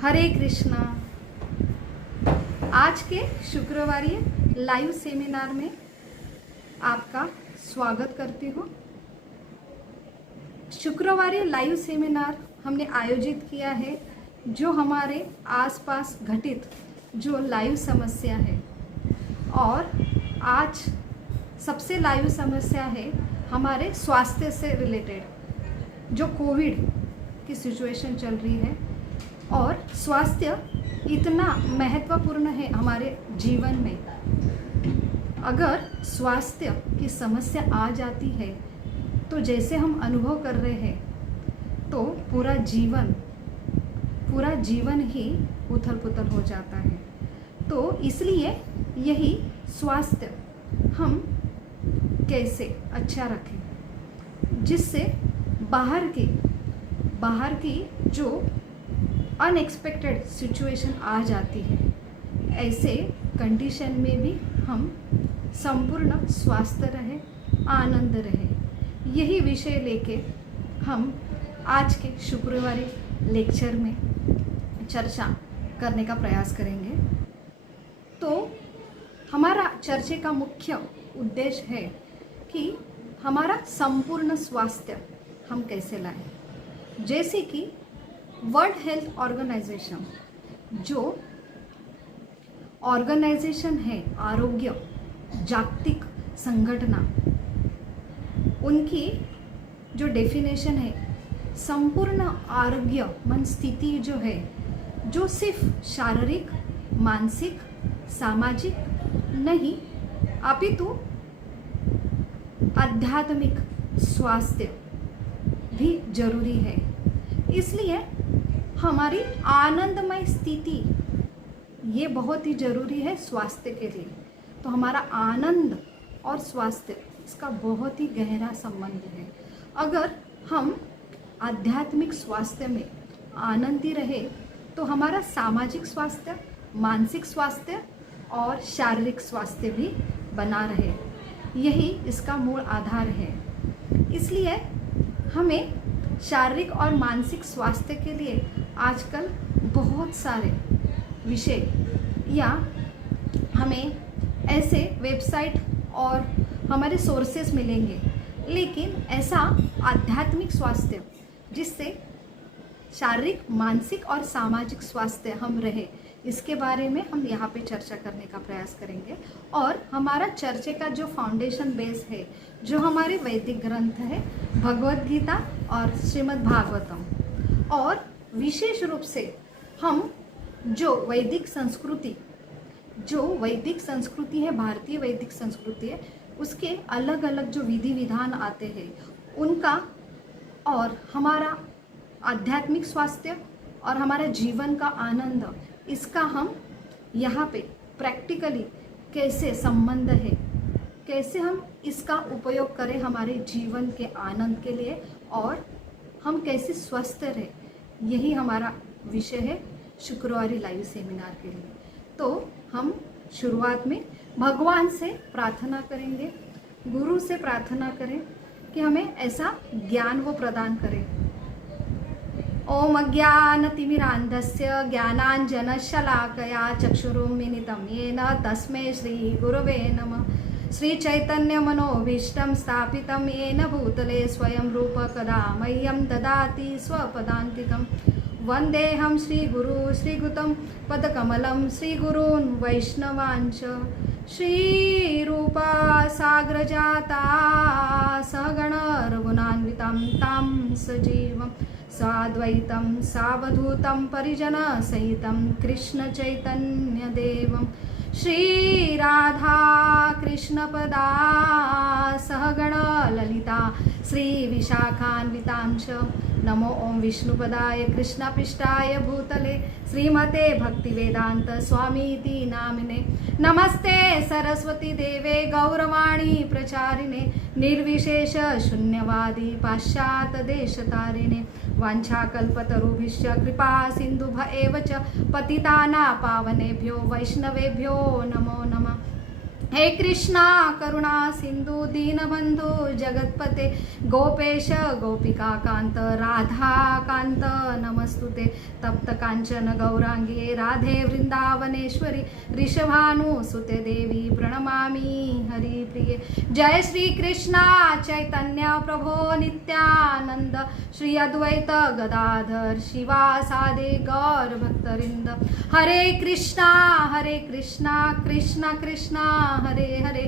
हरे कृष्णा। आज के शुक्रवारी लाइव सेमिनार में आपका स्वागत करती हूँ। शुक्रवारी लाइव सेमिनार हमने आयोजित किया है जो हमारे आसपास घटित जो लाइव समस्या है, और आज सबसे लाइव समस्या है हमारे स्वास्थ्य से रिलेटेड जो कोविड की सिचुएशन चल रही है। और स्वास्थ्य इतना महत्वपूर्ण है हमारे जीवन में। अगर स्वास्थ्य की समस्या आ जाती है तो जैसे हम अनुभव कर रहे हैं तो पूरा जीवन ही उथल पुथल हो जाता है। तो इसलिए यही स्वास्थ्य हम कैसे अच्छा रखें जिससे बाहर की जो अनएक्सपेक्टेड सिचुएशन आ जाती है, ऐसे कंडीशन में भी हम संपूर्ण स्वस्थ रहे, आनंद रहे, यही विषय लेके हम आज के शुक्रवारी लेक्चर में चर्चा करने का प्रयास करेंगे। तो हमारा चर्चा का मुख्य उद्देश्य है कि हमारा संपूर्ण स्वास्थ्य हम कैसे लाएं। जैसे कि वर्ल्ड हेल्थ ऑर्गेनाइजेशन जो ऑर्गेनाइजेशन है, आरोग्य जागतिक संगठना, उनकी जो डेफिनेशन है संपूर्ण आरोग्य मन स्थिति जो है, जो सिर्फ शारीरिक, मानसिक, सामाजिक नहीं अपितु आध्यात्मिक स्वास्थ्य भी जरूरी है। इसलिए हमारी आनंदमय स्थिति ये बहुत ही जरूरी है स्वास्थ्य के लिए। तो हमारा आनंद और स्वास्थ्य इसका बहुत ही गहरा संबंध है। अगर हम आध्यात्मिक स्वास्थ्य में आनंदी रहे तो हमारा सामाजिक स्वास्थ्य, मानसिक स्वास्थ्य और शारीरिक स्वास्थ्य भी बना रहे, यही इसका मूल आधार है। इसलिए हमें शारीरिक और मानसिक स्वास्थ्य के लिए आजकल बहुत सारे विषय या हमें ऐसे वेबसाइट और हमारे सोर्सेस मिलेंगे, लेकिन ऐसा आध्यात्मिक स्वास्थ्य जिससे शारीरिक, मानसिक और सामाजिक स्वास्थ्य हम रहे, इसके बारे में हम यहाँ पे चर्चा करने का प्रयास करेंगे। और हमारा चर्चा का जो फाउंडेशन बेस है, जो हमारे वैदिक ग्रंथ है भगवद गीता और श्रीमद् भागवतम, और विशेष रूप से हम जो वैदिक संस्कृति है, भारतीय वैदिक संस्कृति है, उसके अलग अलग जो विधि विधान आते हैं उनका, और हमारा आध्यात्मिक स्वास्थ्य और हमारा जीवन का आनंद, इसका हम यहाँ पे प्रैक्टिकली कैसे संबंध है, कैसे हम इसका उपयोग करें हमारे जीवन के आनंद के लिए, और हम कैसे स्वस्थ रहे, यही हमारा विषय है शुक्रवारी लाइव सेमिनार के लिए। तो हम शुरुआत में भगवान से प्रार्थना करेंगे, गुरु से प्रार्थना करें कि हमें ऐसा ज्ञान वो प्रदान करें। ओम अज्ञानतिमिरान्धस्य ज्ञानाञ्जनशलाकया चक्षुरुन्मिलितं येन तस्मै श्री गुरवे नमः। श्री चैतन्य मनोभीष्टं स्थापितं येन भूतले स्वयं रूप कदा मह्यं ददाति स्वपदान्तिकं। वन्देऽहं श्रीगुरु श्रीयुतं पदकमलं श्रीगुरून् वैष्णवांश्च। श्रीरूपा साग्रजाता सगण रघुनान्वितं तं सजीवं साद्वैतं सावधूतं परिजनसहितं कृष्णचैतन्यदेवं। श्रीराधा कृष्णपदा सहगण ललिता श्रीविशाखान्वितां च। नमो ओं विष्णुपदाय कृष्णपृष्ठाय भूतले श्रीमते भक्तिवेदांत स्वामीति नामिने। नमस्ते सरस्वती देवे गौरवाणी प्रचारिणे निर्विशेष शून्यवादी पाश्चात्य देशतारिणे। वाञ्छाकल्पतरुभ्यश्च कृपा सिन्धुभ्य एव च पतितानां पावनेभ्यो वैष्णवेभ्यो नमो नमः। हे कृष्णा करुणा सिंधु दीनबंधु जगतपते गोपेश गोपिका कांत राधा कांत नमस्तुते तप्त कांचन गौरांगे राधे वृंदावनेश्वरी ऋषभानुसुते देवी प्रणमामि हरिप्रिये। जय श्री कृष्णा चैतन्य प्रभो नित्यानंद श्री अद्वैत गदाधर शिवासादि गौर भक्तवृंद। हरे कृष्णा कृष्णा कृष्णा हरे हरे,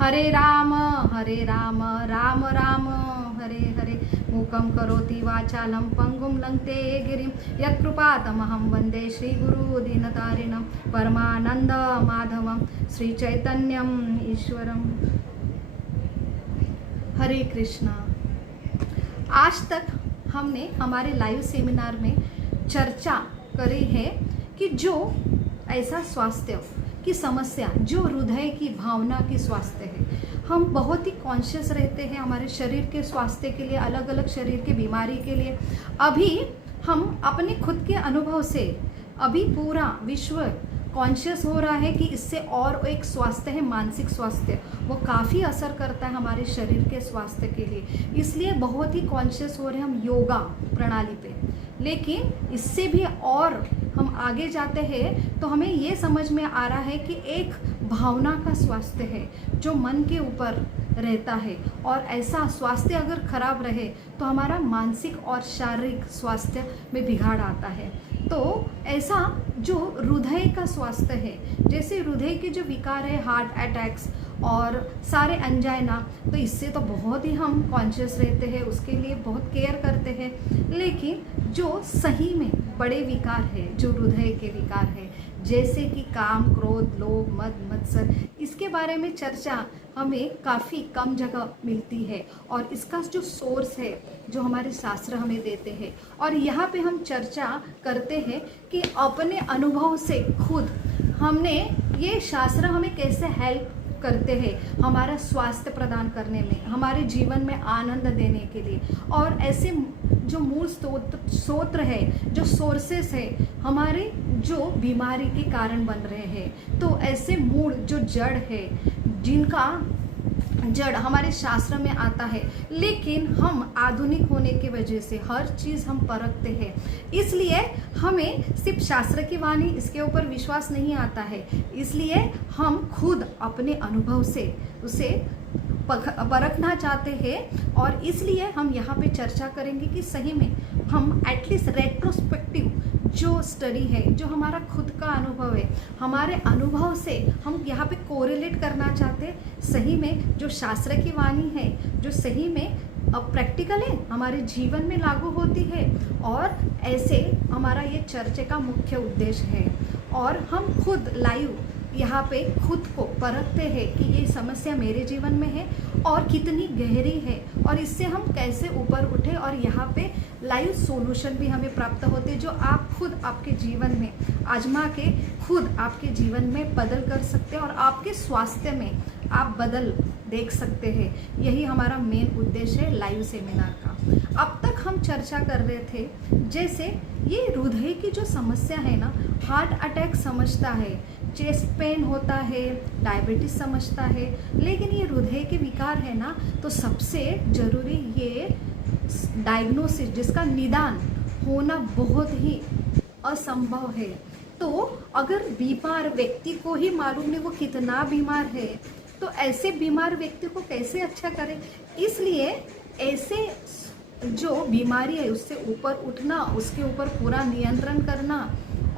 हरे राम राम राम हरे हरे। मूकं करोति वाचालं पंगुं लंघते गिरिं यत्कृपातमहं वन्दे श्रीगुरु दीनतारिणं परमानंद माधवं श्रीचैतन्यम ईश्वरम। हरे कृष्णा। आज तक हमने हमारे लाइव सेमिनार में चर्चा करी है कि जो ऐसा स्वास्थ्य की समस्या जो हृदय की भावना की स्वास्थ्य है, हम बहुत ही कॉन्शियस रहते हैं हमारे शरीर के स्वास्थ्य के लिए, अलग अलग शरीर की बीमारी के लिए। अभी हम अपने खुद के अनुभव से अभी पूरा विश्व कॉन्शियस हो रहा है कि इससे और एक स्वास्थ्य है मानसिक स्वास्थ्य, वो काफ़ी असर करता है हमारे शरीर के स्वास्थ्य के लिए। इसलिए बहुत ही कॉन्शियस हो रहे हैं हम योगा प्रणाली पे। लेकिन इससे भी और हम आगे जाते हैं तो हमें ये समझ में आ रहा है कि एक भावना का स्वास्थ्य है जो मन के ऊपर रहता है, और ऐसा स्वास्थ्य अगर खराब रहे तो हमारा मानसिक और शारीरिक स्वास्थ्य में बिगाड़ आता है। तो ऐसा जो हृदय का स्वास्थ्य है, जैसे हृदय के जो विकार है, हार्ट अटैक्स और सारे अंजाइना, तो इससे तो बहुत ही हम कॉन्शियस रहते हैं, उसके लिए बहुत केयर करते हैं। लेकिन जो सही में बड़े विकार है, जो हृदय के विकार है, जैसे कि काम, क्रोध, लोभ, मद, मत्सर, इसके बारे में चर्चा हमें काफ़ी कम जगह मिलती है, और इसका जो सोर्स है जो हमारे शास्त्र हमें देते हैं, और यहाँ पे हम चर्चा करते हैं कि अपने अनुभव से खुद हमने ये शास्त्र हमें कैसे हेल्प करते हैं हमारा स्वास्थ्य प्रदान करने में, हमारे जीवन में आनंद देने के लिए। और ऐसे जो मूल स्रोत है, जो सोर्सेस है हमारे जो बीमारी के कारण बन रहे हैं, तो ऐसे मूल जो जड़ है, जिनका जड़ हमारे शास्त्र में आता है, लेकिन हम आधुनिक होने की वजह से हर चीज़ हम परखते हैं, इसलिए हमें सिर्फ शास्त्र की वाणी इसके ऊपर विश्वास नहीं आता है। इसलिए हम खुद अपने अनुभव से उसे परखना चाहते हैं, और इसलिए हम यहाँ पे चर्चा करेंगे कि सही में हम एटलीस्ट रेट्रोस्पेक्टिव जो स्टडी है, जो हमारा खुद का अनुभव है, हमारे अनुभव से हम यहाँ पे कोरिलेट करना चाहते हैं सही में जो शास्त्र की वाणी है, जो सही में अब प्रैक्टिकल है, हमारे जीवन में लागू होती है। और ऐसे हमारा ये चर्चा का मुख्य उद्देश्य है, और हम खुद लाइव यहाँ पे खुद को परखते हैं कि ये समस्या मेरे जीवन में है और कितनी गहरी है, और इससे हम कैसे ऊपर उठे, और यहाँ पे लाइव सॉल्यूशन भी हमें प्राप्त होते हैं जो आप खुद आपके जीवन में आजमा के खुद आपके जीवन में बदल कर सकते हैं, और आपके स्वास्थ्य में आप बदल देख सकते हैं। यही हमारा मेन उद्देश्य है लाइव सेमिनार का। अब तक हम चर्चा कर रहे थे, जैसे ये हृदय की जो समस्या है ना, हार्ट अटैक समझता है, चेस्ट पेन होता है, डायबिटीज समझता है, लेकिन ये हृदय के विकार है ना, तो सबसे ज़रूरी ये डायग्नोसिस, जिसका निदान होना बहुत ही असंभव है। तो अगर बीमार व्यक्ति को ही मालूम नहीं वो कितना बीमार है, तो ऐसे बीमार व्यक्ति को कैसे अच्छा करें। इसलिए ऐसे जो बीमारी है उससे ऊपर उठना, उसके ऊपर पूरा नियंत्रण करना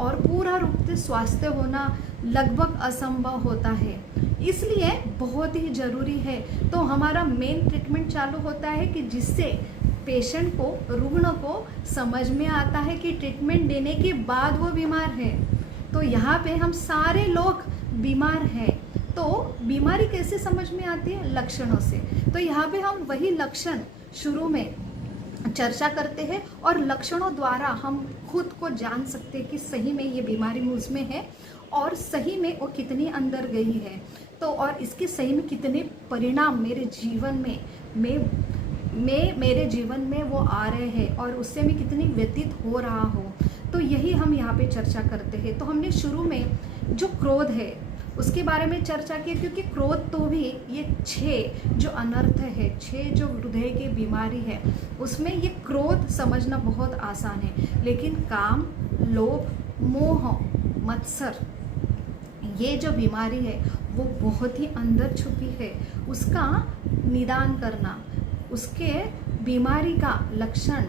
और पूरा रूप से स्वास्थ्य होना लगभग असंभव होता है। इसलिए बहुत ही ज़रूरी है। तो हमारा मेन ट्रीटमेंट चालू होता है कि जिससे पेशेंट को, रुग्ण को समझ में आता है कि ट्रीटमेंट देने के बाद वो बीमार है। तो यहाँ पे हम सारे लोग बीमार हैं। तो बीमारी कैसे समझ में आती है? लक्षणों से। तो यहाँ पे हम वही लक्षण शुरू में चर्चा करते हैं, और लक्षणों द्वारा हम खुद को जान सकते हैं कि सही में ये बीमारी मुझ में है और सही में वो कितनी अंदर गई है, तो और इसके सही में कितने परिणाम मेरे जीवन में मेरे जीवन में वो आ रहे हैं और उससे मैं कितनी व्यतीत हो रहा हूँ। तो यही हम यहाँ पे चर्चा करते हैं। तो हमने शुरू में जो क्रोध है उसके बारे में चर्चा की, क्योंकि क्रोध तो भी ये 6 जो अनर्थ है, 6 जो हृदय की बीमारी है, उसमें ये क्रोध समझना बहुत आसान है, लेकिन काम, लोभ, मोह, मत्सर, ये जो बीमारी है वो बहुत ही अंदर छुपी है। उसका निदान करना, उसके बीमारी का लक्षण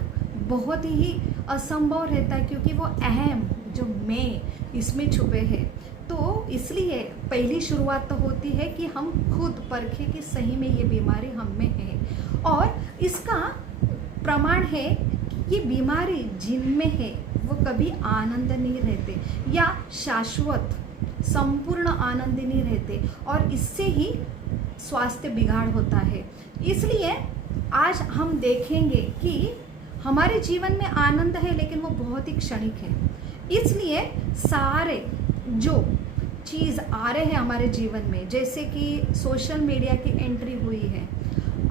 बहुत ही असंभव रहता है, क्योंकि वो अहम जो मैं इसमें छुपे हैं। तो इसलिए पहली शुरुआत तो होती है कि हम खुद परखें कि सही में ये बीमारी हम में है, और इसका प्रमाण है कि ये बीमारी जिनमें है वो कभी आनंद नहीं रहते या शाश्वत संपूर्ण आनंद नहीं रहते, और इससे ही स्वास्थ्य बिगाड़ होता है। इसलिए आज हम देखेंगे कि हमारे जीवन में आनंद है, लेकिन वो बहुत ही क्षणिक है। इसलिए सारे जो चीज़ आ रहे हैं हमारे जीवन में, जैसे कि सोशल मीडिया की एंट्री हुई है,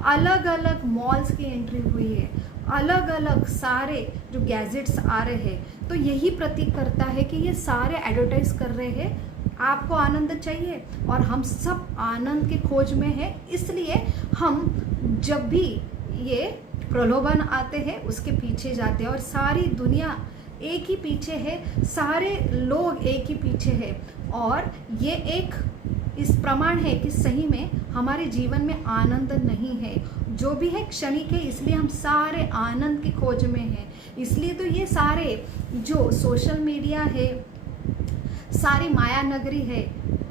अलग अलग मॉल्स की एंट्री हुई है, अलग अलग सारे जो गैजेट्स आ रहे हैं, तो यही प्रतीक करता है कि ये सारे एडवर्टाइज कर रहे हैं आपको आनंद चाहिए, और हम सब आनंद की खोज में हैं। इसलिए हम जब भी ये प्रलोभन आते हैं उसके पीछे जाते हैं, और सारी दुनिया एक ही पीछे है, सारे लोग एक ही पीछे है, और ये एक इस प्रमाण है कि सही में हमारे जीवन में आनंद नहीं है, जो भी है क्षणिक है। इसलिए हम सारे आनंद की खोज में हैं। इसलिए तो ये सारे जो सोशल मीडिया है, सारी माया नगरी है,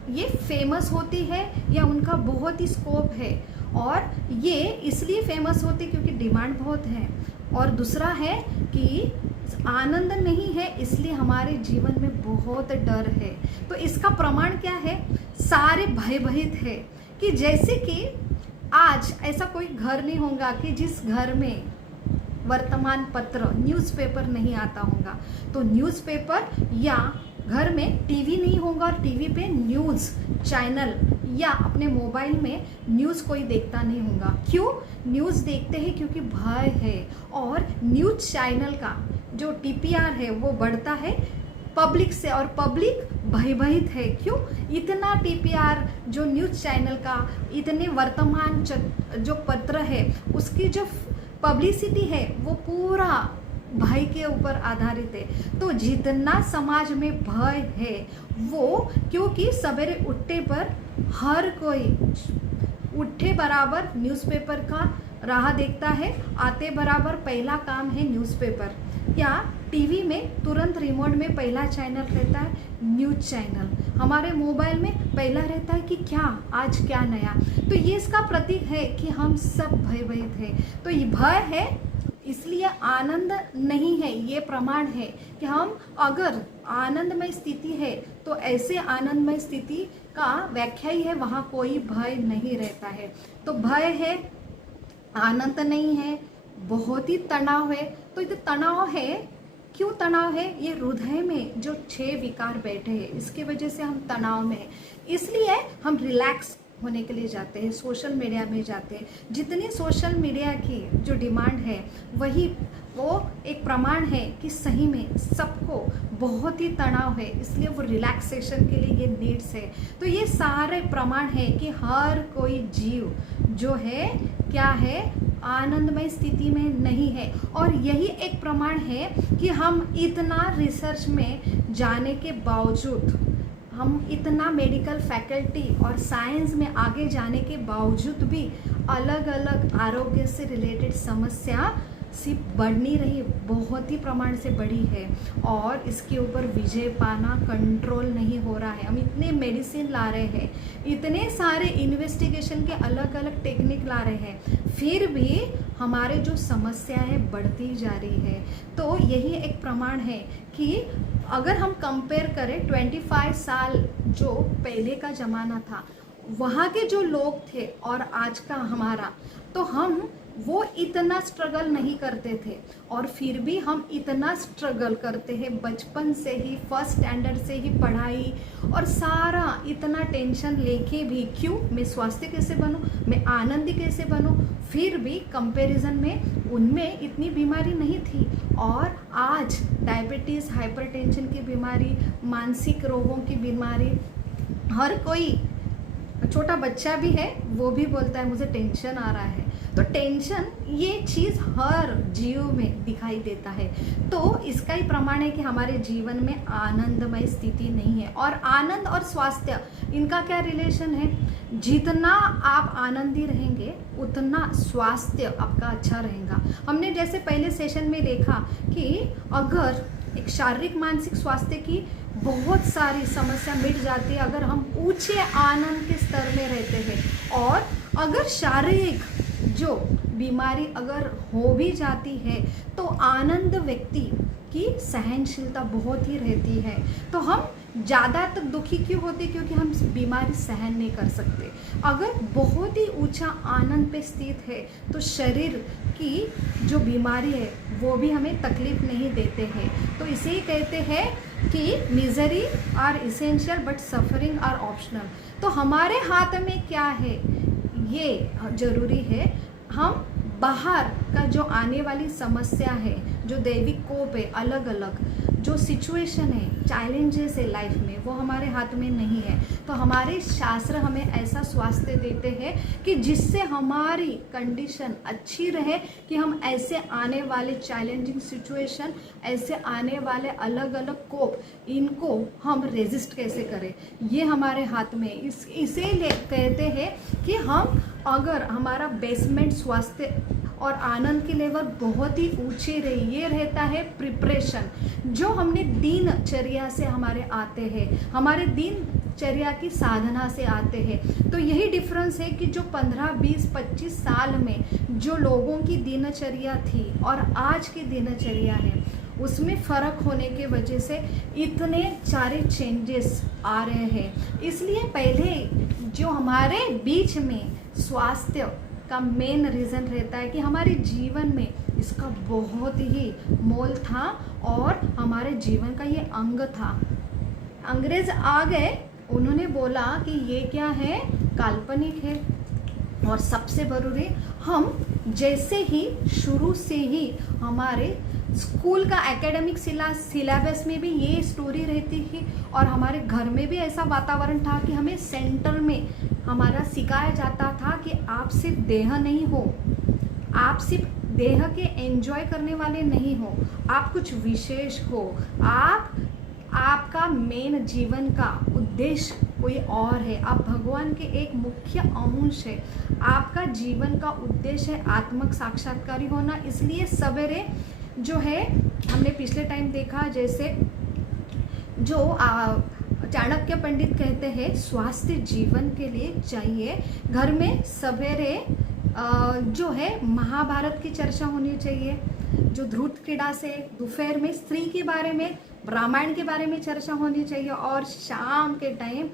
ये फेमस होती है या उनका बहुत ही स्कोप है, और ये इसलिए फेमस होती क्योंकि डिमांड बहुत है, और दूसरा है कि आनंद नहीं है, इसलिए हमारे जीवन में बहुत डर है। तो इसका प्रमाण क्या है? सारे भयभीत है कि जैसे कि आज ऐसा कोई घर नहीं होगा कि जिस घर में वर्तमान पत्र न्यूज़पेपर नहीं आता होगा, तो न्यूज़पेपर या घर में टीवी नहीं होगा और टीवी पे न्यूज़ चैनल या अपने मोबाइल में न्यूज़ कोई देखता नहीं होगा। क्यों न्यूज़ देखते हैं? क्योंकि भय है, और न्यूज़ चैनल का जो टीपीआर है वो बढ़ता है पब्लिक से, और पब्लिक भयभीत है। क्यों? इतना टीपीआर जो न्यूज़ चैनल का, इतने वर्तमान जो पत्र है उसकी जो पब्लिसिटी है वो पूरा भय के ऊपर आधारित है। तो जितना समाज में भय है वो, क्योंकि सवेरे उठने पर हर कोई उठे बराबर न्यूज़पेपर का राह देखता है, आते बराबर पहला काम है न्यूज़पेपर, या टीवी में तुरंत रिमोट में पहला चैनल रहता है न्यूज़ चैनल, हमारे मोबाइल में पहला रहता है कि क्या आज क्या नया। तो ये इसका प्रतीक है कि हम सब भयभीत हैं। तो ये भय है, इसलिए आनंद नहीं है। ये प्रमाण है कि हम अगर आनंदमय स्थिति है तो ऐसे आनंदमय स्थिति का व्याख्या ही है, वहाँ कोई भय नहीं रहता है। तो भय है, आनंद नहीं है, बहुत ही तनाव है। तो ये तनाव है, क्यों तनाव है? ये हृदय में जो 6 विकार बैठे हैं, इसके वजह से हम तनाव में हैं। इसलिए हम रिलैक्स होने के लिए जाते हैं, सोशल मीडिया में जाते हैं। जितनी सोशल मीडिया की जो डिमांड है वही वो एक प्रमाण है कि सही में सबको बहुत ही तनाव है, इसलिए वो रिलैक्सेशन के लिए ये नीड्स है। तो ये सारे प्रमाण है कि हर कोई जीव जो है क्या है, आनंदमय स्थिति में नहीं है। और यही एक प्रमाण है कि हम इतना रिसर्च में जाने के बावजूद, हम इतना मेडिकल फैकल्टी और साइंस में आगे जाने के बावजूद भी अलग अलग आरोग्य से रिलेटेड समस्या सिर्फ बढ़ नहीं रही, बहुत ही प्रमाण से बढ़ी है, और इसके ऊपर विजय पाना कंट्रोल नहीं हो रहा है। हम इतने मेडिसिन ला रहे हैं, इतने सारे इन्वेस्टिगेशन के अलग अलग टेक्निक ला रहे हैं, फिर भी हमारे जो समस्याएं बढ़ती जा रही है। तो यही एक प्रमाण है कि अगर हम कंपेयर करें 25 साल जो पहले का ज़माना था, वहाँ के जो लोग थे और आज का हमारा, तो हम वो इतना स्ट्रगल नहीं करते थे, और फिर भी हम इतना स्ट्रगल करते हैं बचपन से ही, फर्स्ट स्टैंडर्ड से ही पढ़ाई और सारा इतना टेंशन लेके भी। क्यों? मैं स्वास्थ्य कैसे बनूं, मैं आनंदी कैसे बनूं? फिर भी कंपैरिजन में उनमें इतनी बीमारी नहीं थी, और आज डायबिटीज़, हाइपरटेंशन की बीमारी, मानसिक रोगों की बीमारी, हर कोई छोटा बच्चा भी है वो भी बोलता है मुझे टेंशन आ रहा है। तो टेंशन ये चीज़ हर जीव में दिखाई देता है। तो इसका ही प्रमाण है कि हमारे जीवन में आनंदमय स्थिति नहीं है। और आनंद और स्वास्थ्य, इनका क्या रिलेशन है? जितना आप आनंदी रहेंगे उतना स्वास्थ्य आपका अच्छा रहेगा। हमने जैसे पहले सेशन में देखा कि अगर एक शारीरिक मानसिक स्वास्थ्य की बहुत सारी समस्या मिट जाती है अगर हम ऊंचे आनंद के स्तर में रहते हैं। और अगर शारीरिक जो बीमारी अगर हो भी जाती है तो आनंद व्यक्ति की सहनशीलता बहुत ही रहती है। तो हम ज़्यादा तक दुखी क्यों होते? क्योंकि हम बीमारी सहन नहीं कर सकते। अगर बहुत ही ऊंचा आनंद पे स्थित है तो शरीर की जो बीमारी है वो भी हमें तकलीफ नहीं देते हैं। तो इसे ही कहते हैं कि misery are essential but suffering are optional. तो हमारे हाथ में क्या है ये जरूरी है। हम बाहर का जो आने वाली समस्या है, जो दैविक कोप है, अलग अलग जो सिचुएशन है, चैलेंजेस है लाइफ में, वो हमारे हाथ में नहीं है। तो हमारे शास्त्र हमें ऐसा स्वास्थ्य देते हैं कि जिससे हमारी कंडीशन अच्छी रहे कि हम ऐसे आने वाले चैलेंजिंग सिचुएशन, ऐसे आने वाले अलग अलग कोप, इनको हम रेजिस्ट कैसे करें, ये हमारे हाथ में। इसे कहते हैं कि हम अगर हमारा बेसमेंट स्वास्थ्य और आनंद की लेवल बहुत ही ऊंचे रही, ये रहता है प्रिपरेशन जो हमने दिनचर्या से हमारे आते हैं, हमारे दिनचर्या की साधना से आते हैं। तो यही डिफरेंस है कि जो 15, 20, 25 साल में जो लोगों की दिनचर्या थी और आज की दिनचर्या है उसमें फ़र्क होने के वजह से इतने सारे चेंजेस आ रहे हैं। इसलिए पहले जो हमारे बीच में स्वास्थ्य का मेन रीज़न रहता है कि हमारे जीवन में इसका बहुत ही मोल था और हमारे जीवन का ये अंग था। अंग्रेज आ गए, उन्होंने बोला कि ये क्या है, काल्पनिक है। और सबसे ज़रूरी, हम जैसे ही शुरू से ही हमारे स्कूल का एकेडमिक सिलेबस में भी ये स्टोरी रहती थी और हमारे घर में भी ऐसा वातावरण था कि हमें सेंटर में हमारा सिखाया जाता था कि आप सिर्फ देह नहीं हो, आप सिर्फ देह के एंजॉय करने वाले नहीं हो, आप कुछ विशेष हो, आपका मेन जीवन का उद्देश्य कोई और है, आप भगवान के एक मुख्य अंश है, आपका जीवन का उद्देश्य है आत्मक साक्षात्कारी होना। इसलिए सवेरे जो है, हमने पिछले टाइम देखा जैसे जो चाणक्य पंडित कहते हैं स्वास्थ्य जीवन के लिए चाहिए घर में सवेरे जो है महाभारत की चर्चा होनी चाहिए, जो ध्रुव क्रीड़ा से दोपहर में स्त्री के बारे में, रामायण के बारे में चर्चा होनी चाहिए और शाम के टाइम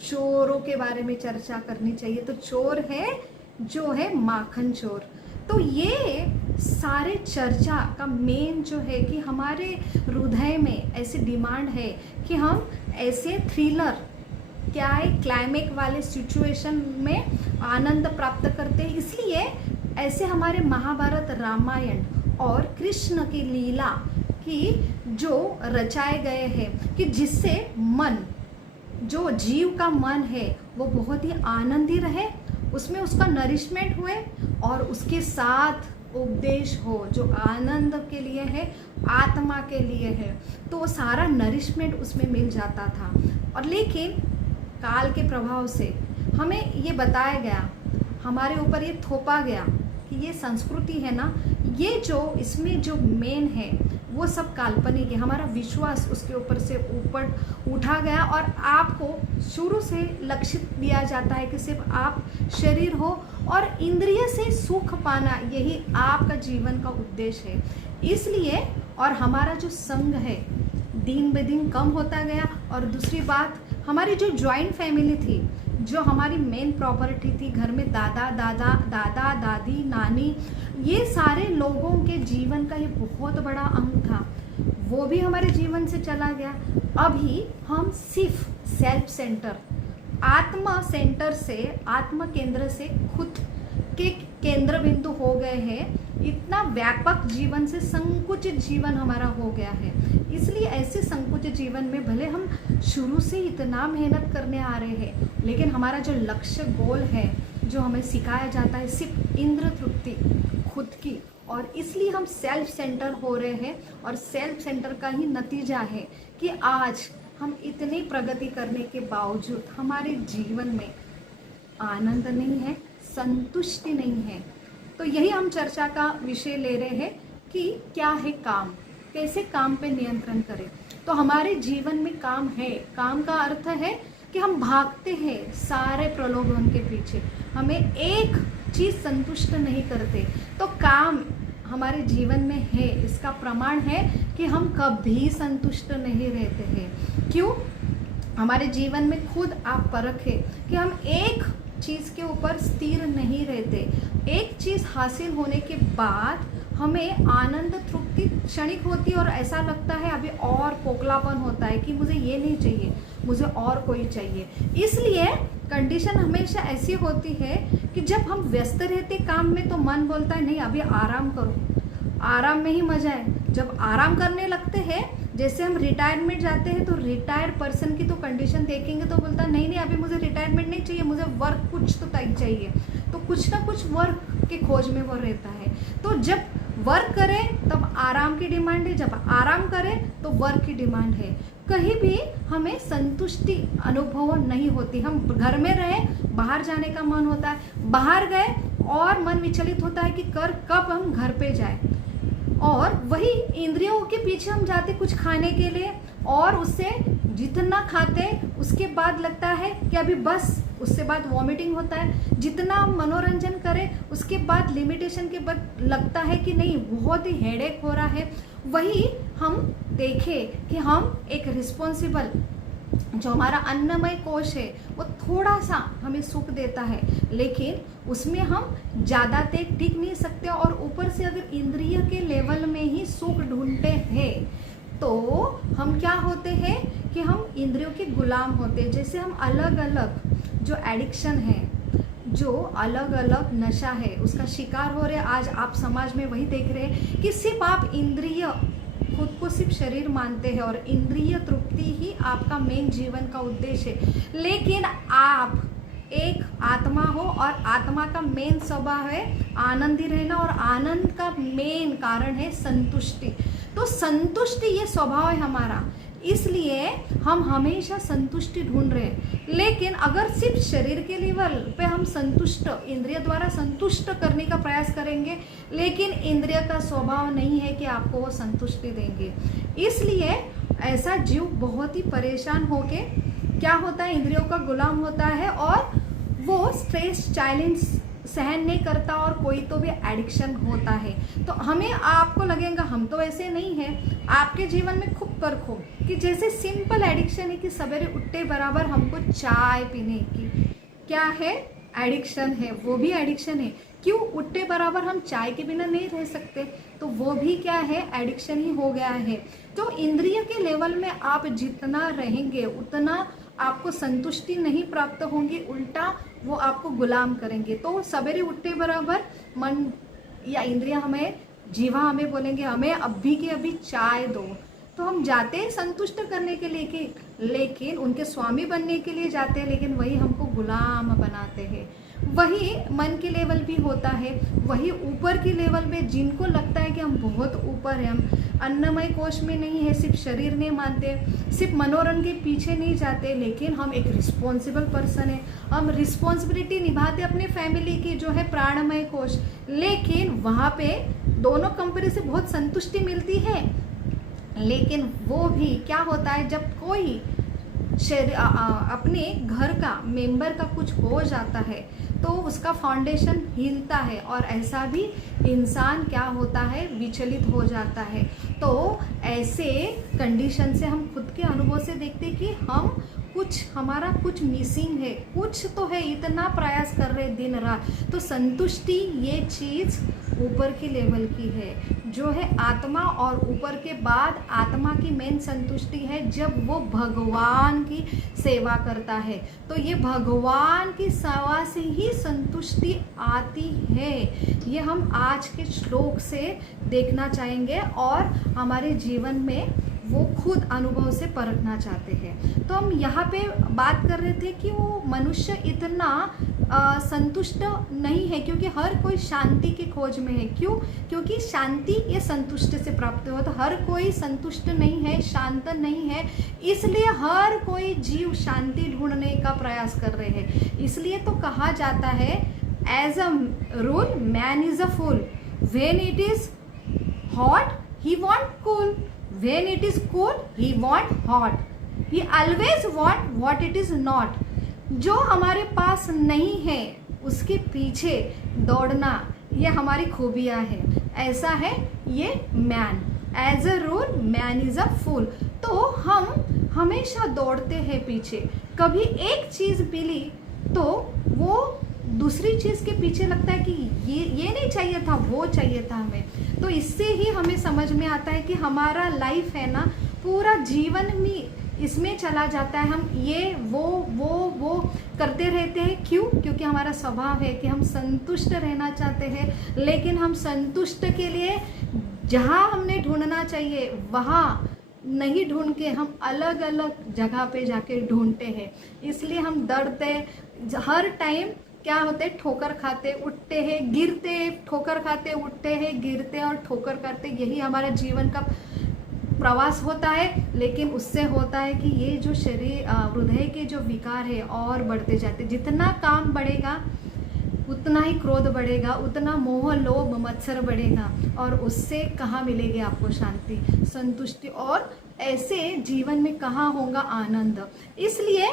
चोरों के बारे में चर्चा करनी चाहिए। तो चोर है जो है माखन चोर। तो ये सारे चर्चा का मेन जो है कि हमारे हृदय में ऐसी डिमांड है कि हम ऐसे थ्रिलर क्या है क्लाइमेक्स वाले सिचुएशन में आनंद प्राप्त करते हैं। इसलिए ऐसे हमारे महाभारत, रामायण और कृष्ण की लीला की जो रचाए गए हैं कि जिससे मन, जो जीव का मन है वो बहुत ही आनंदी रहे, उसमें उसका नरिशमेंट हुए और उसके साथ उपदेश हो जो आनंद के लिए है, आत्मा के लिए है। तो वो सारा नरिशमेंट उसमें मिल जाता था। और लेकिन काल के प्रभाव से हमें ये बताया गया, हमारे ऊपर ये थोपा गया कि ये संस्कृति है ना, ये जो इसमें जो मेन है वो सब काल्पनिक है। हमारा विश्वास उसके ऊपर से ऊपर उठा गया और आपको शुरू से लक्षित दिया जाता है कि सिर्फ आप शरीर हो और इंद्रिय से सुख पाना, यही आपका जीवन का उद्देश्य है। इसलिए और हमारा जो संग है दिन ब दिन कम होता गया। और दूसरी बात, हमारी जो जॉइंट फैमिली थी, जो हमारी मेन प्रॉपर्टी थी, घर में दादा दादी नानी, ये सारे लोगों के जीवन का ये बहुत बड़ा अंग था, वो भी हमारे जीवन से चला गया। अभी हम सिर्फ सेल्फ सेंटर, आत्मा सेंटर से, आत्म केंद्र से खुद के केंद्र बिंदु हो गए हैं, इतना व्यापक जीवन से संकुचित जीवन हमारा हो गया है। इसलिए ऐसे संकुचित जीवन में भले हम शुरू से इतना मेहनत करने आ रहे हैं, लेकिन हमारा जो लक्ष्य गोल है, जो हमें सिखाया जाता है सिर्फ इंद्र तृप्ति खुद की, और इसलिए हम सेल्फ सेंटर हो रहे हैं। और सेल्फ सेंटर का ही नतीजा है कि आज हम इतनी प्रगति करने के बावजूद हमारे जीवन में आनंद नहीं है, संतुष्टि नहीं है। तो यही हम चर्चा का विषय ले रहे हैं कि क्या है काम, कैसे काम पे नियंत्रण करें। तो हमारे जीवन में काम है, काम का अर्थ है कि हम भागते हैं सारे प्रलोभन के पीछे, हमें एक चीज़ संतुष्ट नहीं करते। तो काम हमारे जीवन में है, इसका प्रमाण है कि हम कभी संतुष्ट नहीं रहते हैं। क्यों? हमारे जीवन में खुद आप परखें कि हम एक चीज़ के ऊपर स्थिर नहीं रहते। एक चीज़ हासिल होने के बाद हमें आनंद तृप्ति क्षणिक होती है और ऐसा लगता है अभी और पोखलापन होता है कि मुझे ये नहीं चाहिए, मुझे और कोई चाहिए। इसलिए कंडीशन हमेशा ऐसी होती है कि जब हम व्यस्त रहते काम में तो मन बोलता है नहीं अभी आराम करो, आराम में ही मजा है। जब आराम करने लगते हैं, जैसे हम रिटायरमेंट जाते हैं तो रिटायर्ड पर्सन की तो कंडीशन देखेंगे तो बोलता है नहीं नहीं अभी मुझे रिटायरमेंट नहीं चाहिए, मुझे वर्क कुछ तो तय चाहिए। तो कुछ ना कुछ वर्क के खोज में वो रहता है। तो जब वर्क करें तब आराम की डिमांड है, जब आराम करें तो वर्क की डिमांड है। कहीं भी हमें संतुष्टि अनुभव नहीं होती। हम घर में रहें, बाहर जाने का मन होता है, बाहर गए और मन विचलित होता है कि कब हम घर पे जाए। और वही इंद्रियों के पीछे हम जाते कुछ खाने के लिए, और उससे जितना खाते उसके बाद लगता है कि अभी बस, उसके बाद वॉमिटिंग होता है। जितना हम मनोरंजन करें उसके बाद लिमिटेशन के बाद लगता है कि नहीं बहुत ही हेडेक हो रहा है। वही हम देखें कि हम एक रिस्पॉन्सिबल, जो हमारा अन्नमय कोश है वो थोड़ा सा हमें सुख देता है, लेकिन उसमें हम ज़्यादा देर टिक नहीं सकते। और ऊपर से अगर इंद्रिय के लेवल में ही सुख ढूंढते हैं तो हम क्या होते हैं कि हम इंद्रियों के गुलाम होते हैं। जैसे हम अलग अलग जो एडिक्शन है, जो अलग अलग नशा है उसका शिकार हो रहे हैं। आज आप समाज में वही देख रहे हैं कि सिर्फ आप इंद्रिय, खुद को सिर्फ शरीर मानते हैं और इंद्रिय तृप्ति ही आपका मेन जीवन का उद्देश्य है। लेकिन आप एक आत्मा हो और आत्मा का मेन स्वभाव है आनंदी रहना, और आनंद का मेन कारण है संतुष्टि। तो संतुष्टि ये स्वभाव है हमारा, इसलिए हम हमेशा संतुष्टि ढूंढ रहे हैं। लेकिन अगर सिर्फ शरीर के लेवल पे हम संतुष्ट, इंद्रिय द्वारा संतुष्ट करने का प्रयास करेंगे, लेकिन इंद्रिय का स्वभाव नहीं है कि आपको वो संतुष्टि देंगे। इसलिए ऐसा जीव बहुत ही परेशान होके क्या होता है, इंद्रियों का गुलाम होता है और वो स्ट्रेस चैलेंज सहन नहीं करता और कोई तो भी एडिक्शन होता है। तो हमें, आपको लगेगा हम तो ऐसे नहीं हैं। आपके जीवन में खूब परखो कि जैसे सिंपल एडिक्शन है कि सवेरे उठते बराबर हमको चाय पीने की क्या है एडिक्शन है, वो भी एडिक्शन है। क्यों? उठते बराबर हम चाय के बिना नहीं रह सकते, तो वो भी क्या है, एडिक्शन ही हो गया है। तो इंद्रिय के लेवल में आप जितना रहेंगे उतना आपको संतुष्टि नहीं प्राप्त होगी, उल्टा वो आपको गुलाम करेंगे। तो सवेरे उठते बराबर मन या इंद्रिया हमें, जीवा हमें बोलेंगे हमें अभी के अभी चाय दो, तो हम जाते हैं संतुष्ट करने के लिए, लेकिन उनके स्वामी बनने के लिए जाते हैं, लेकिन वही हमको गुलाम बनाते हैं। वही मन के लेवल भी होता है, वही ऊपर की लेवल में जिनको लगता है कि हम बहुत ऊपर हैं, हम अन्नमय कोश में नहीं है, सिर्फ शरीर नहीं मानते, सिर्फ मनोरंजन के पीछे नहीं जाते, लेकिन हम एक रिस्पॉन्सिबल पर्सन है, हम रिस्पॉन्सिबिलिटी निभाते अपने फैमिली की जो है प्राणमय कोश। लेकिन वहाँ पे दोनों कंपनी से बहुत संतुष्टि मिलती है, लेकिन वो भी क्या होता है जब कोई अपने घर का मेंबर का कुछ हो जाता है तो उसका फाउंडेशन हिलता है, और ऐसा भी इंसान क्या होता है, विचलित हो जाता है। तो ऐसे कंडीशन से हम खुद के अनुभव से देखते कि हम कुछ, हमारा कुछ मिसिंग है, कुछ तो है, इतना प्रयास कर रहे दिन रात। तो संतुष्टि ये चीज़ ऊपर की लेवल की है, जो है आत्मा, और ऊपर के बाद आत्मा की मेन संतुष्टि है जब वो भगवान की सेवा करता है। तो ये भगवान की सेवा से ही संतुष्टि आती है। ये हम आज के श्लोक से देखना चाहेंगे और हमारे जीवन में वो खुद अनुभव से परखना चाहते हैं। तो हम यहाँ पे बात कर रहे थे कि वो मनुष्य इतना संतुष्ट नहीं है, क्योंकि हर कोई शांति की खोज में है। क्यों? क्योंकि शांति ये संतुष्ट से प्राप्त हो, तो हर कोई संतुष्ट नहीं है, शांत नहीं है, इसलिए हर कोई जीव शांति ढूंढने का प्रयास कर रहे हैं। इसलिए तो कहा जाता है, as a rule man is a fool, when it is hot he want cool, when it is cool he want hot, he always want what it is not। जो हमारे पास नहीं है उसके पीछे दौड़ना ये हमारी खूबियाँ है, ऐसा है ये man. As a rule man is a fool. तो हम हमेशा दौड़ते हैं पीछे, कभी एक चीज़ मिली तो वो दूसरी चीज़ के पीछे लगता है कि ये नहीं चाहिए था, वो चाहिए था हमें। तो इससे ही हमें समझ में आता है कि हमारा लाइफ है ना, पूरा जीवन में इसमें चला जाता है, हम ये वो करते रहते हैं। क्यों? क्योंकि हमारा स्वभाव है कि हम संतुष्ट रहना चाहते हैं, लेकिन हम संतुष्ट के लिए जहाँ हमने ढूंढना चाहिए वहाँ नहीं ढूंढ के हम अलग अलग जगह पे जाके ढूंढते हैं। इसलिए हम डरते हर टाइम, क्या होते हैं, ठोकर खाते उठते हैं, गिरते, ठोकर खाते उठते हैं, गिरते और ठोकर करते, यही हमारा जीवन का प्रवास होता है। लेकिन उससे होता है कि ये जो शरीर हृदय के जो विकार है और बढ़ते जाते, जितना काम बढ़ेगा उतना ही क्रोध बढ़ेगा, उतना मोह लोभ मत्सर बढ़ेगा, और उससे कहाँ मिलेगी आपको शांति, संतुष्टि, और ऐसे जीवन में कहाँ होगा आनंद। इसलिए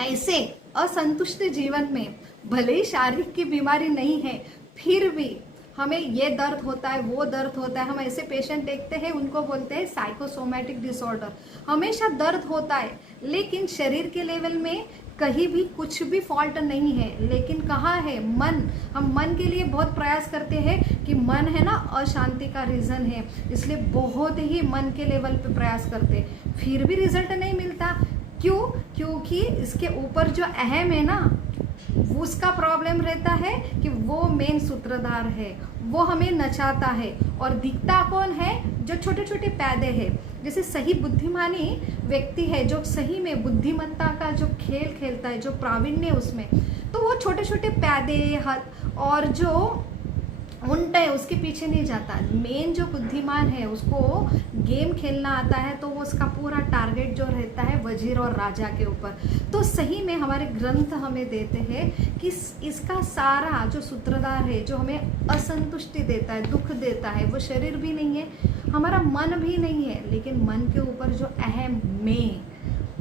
ऐसे असंतुष्ट जीवन में भले ही शारीरिक की बीमारी नहीं है, फिर भी हमें ये दर्द होता है, वो दर्द होता है। हम ऐसे पेशेंट देखते हैं, उनको बोलते हैं साइकोसोमैटिक डिसऑर्डर। हमेशा दर्द होता है, लेकिन शरीर के लेवल में कहीं भी कुछ भी फॉल्ट नहीं है। लेकिन कहाँ है मन? हम मन के लिए बहुत प्रयास करते हैं कि मन है ना अशांति का रीज़न है, इसलिए बहुत ही मन के लेवल पे प्रयास करते, फिर भी रिजल्ट नहीं मिलता। क्यों? क्योंकि इसके ऊपर जो अहम है ना, उसका प्रॉब्लम रहता है कि वो मेन सूत्रधार है, वो हमें नचाता है। और दिखता कौन है? जो छोटे छोटे पैदे हैं। जैसे सही बुद्धिमानी व्यक्ति है, जो सही में बुद्धिमत्ता का जो खेल खेलता है, जो प्रावीण्य उसमें, तो वो छोटे छोटे पैदे हाथ और जो उल्टा है उसके पीछे नहीं जाता। मेन जो बुद्धिमान है उसको गेम खेलना आता है, तो वो उसका पूरा टारगेट जो रहता है वजीर और राजा के ऊपर। तो सही में हमारे ग्रंथ हमें देते हैं कि इसका सारा जो सूत्रधार है, जो हमें असंतुष्टि देता है, दुख देता है, वो शरीर भी नहीं है, हमारा मन भी नहीं है, लेकिन मन के ऊपर जो अहम मैं,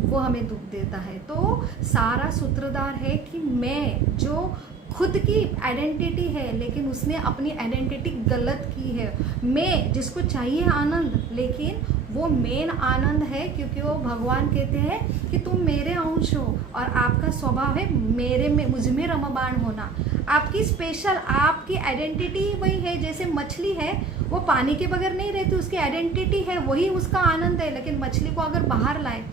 वो हमें दुख देता है। तो सारा सूत्रधार है कि मैं जो खुद की आइडेंटिटी है, लेकिन उसने अपनी आइडेंटिटी गलत की है। मैं जिसको चाहिए आनंद, लेकिन वो मेन आनंद है, क्योंकि वो भगवान कहते हैं कि तुम मेरे अंश हो और आपका स्वभाव है मेरे में, मुझ में रमबाण होना। आपकी स्पेशल, आपकी आइडेंटिटी वही है। जैसे मछली है, वो पानी के बगैर नहीं रहती, उसकी आइडेंटिटी है, वही उसका आनंद है। लेकिन मछली को अगर बाहर लाए,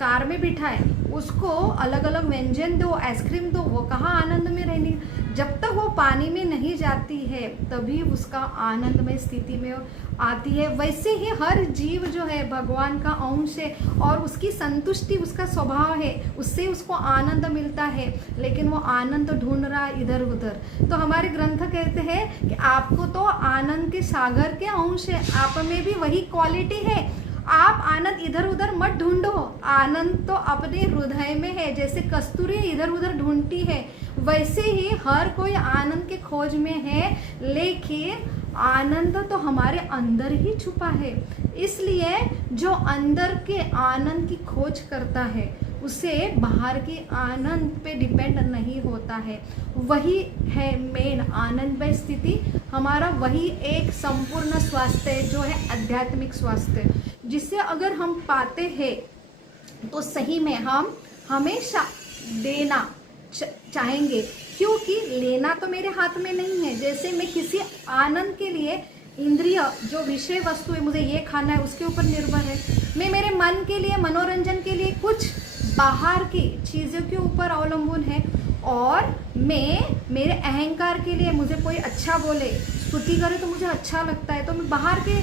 कार में बिठाए, उसको अलग अलग व्यंजन दो, आइसक्रीम दो, वो कहाँ आनंद में रहनी। जब तक वो पानी में नहीं जाती है तभी उसका आनंदमय स्थिति में आती है। वैसे ही हर जीव जो है भगवान का अंश है, और उसकी संतुष्टि उसका स्वभाव है, उससे उसको आनंद मिलता है, लेकिन वो आनंद ढूंढ रहा है इधर उधर। तो हमारे ग्रंथ कहते हैं कि आपको तो आनंद के सागर के अंश है, आप में भी वही क्वालिटी है। आप आनंद इधर उधर मत ढूंढो, आनंद तो अपने हृदय में है। जैसे कस्तूरी इधर उधर ढूंढती है, वैसे ही हर कोई आनंद के खोज में है, लेकिन आनंद तो हमारे अंदर ही छुपा है। इसलिए जो अंदर के आनंद की खोज करता है, उसे बाहर के आनंद पे डिपेंड नहीं होता है। वही है मेन आनंदमय स्थिति हमारा, वही एक संपूर्ण स्वास्थ्य जो है आध्यात्मिक स्वास्थ्य, जिसे अगर हम पाते हैं तो सही में हम हमेशा देना चाहेंगे, क्योंकि लेना तो मेरे हाथ में नहीं है। जैसे मैं किसी आनंद के लिए इंद्रिय जो विषय वस्तु है, मुझे ये खाना है, उसके ऊपर निर्भर है। मैं मेरे मन के लिए, मनोरंजन के लिए कुछ बाहर की चीज़ों के ऊपर अवलंबन है। और मैं मेरे अहंकार के लिए, मुझे कोई अच्छा बोले, स्तुति करे तो मुझे अच्छा लगता है, तो मैं बाहर के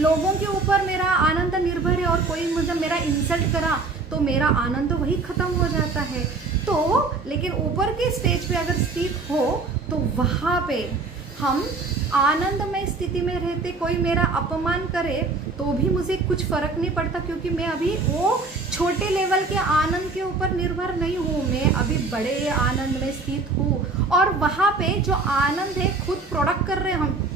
लोगों के ऊपर मेरा आनंद निर्भर है। और कोई मुझे मेरा इंसल्ट करा तो मेरा आनंद वही ख़त्म हो जाता है। तो लेकिन ऊपर के स्टेज पे अगर स्थित हो तो वहाँ पे हम आनंदमय स्थिति में रहते। कोई मेरा अपमान करे तो भी मुझे कुछ फ़र्क नहीं पड़ता, क्योंकि मैं अभी वो छोटे लेवल के आनंद के ऊपर निर्भर नहीं हूँ, मैं अभी बड़े आनंद में स्थित हूँ। और वहाँ पे जो आनंद है खुद प्रोडक्ट कर रहे हैं हम,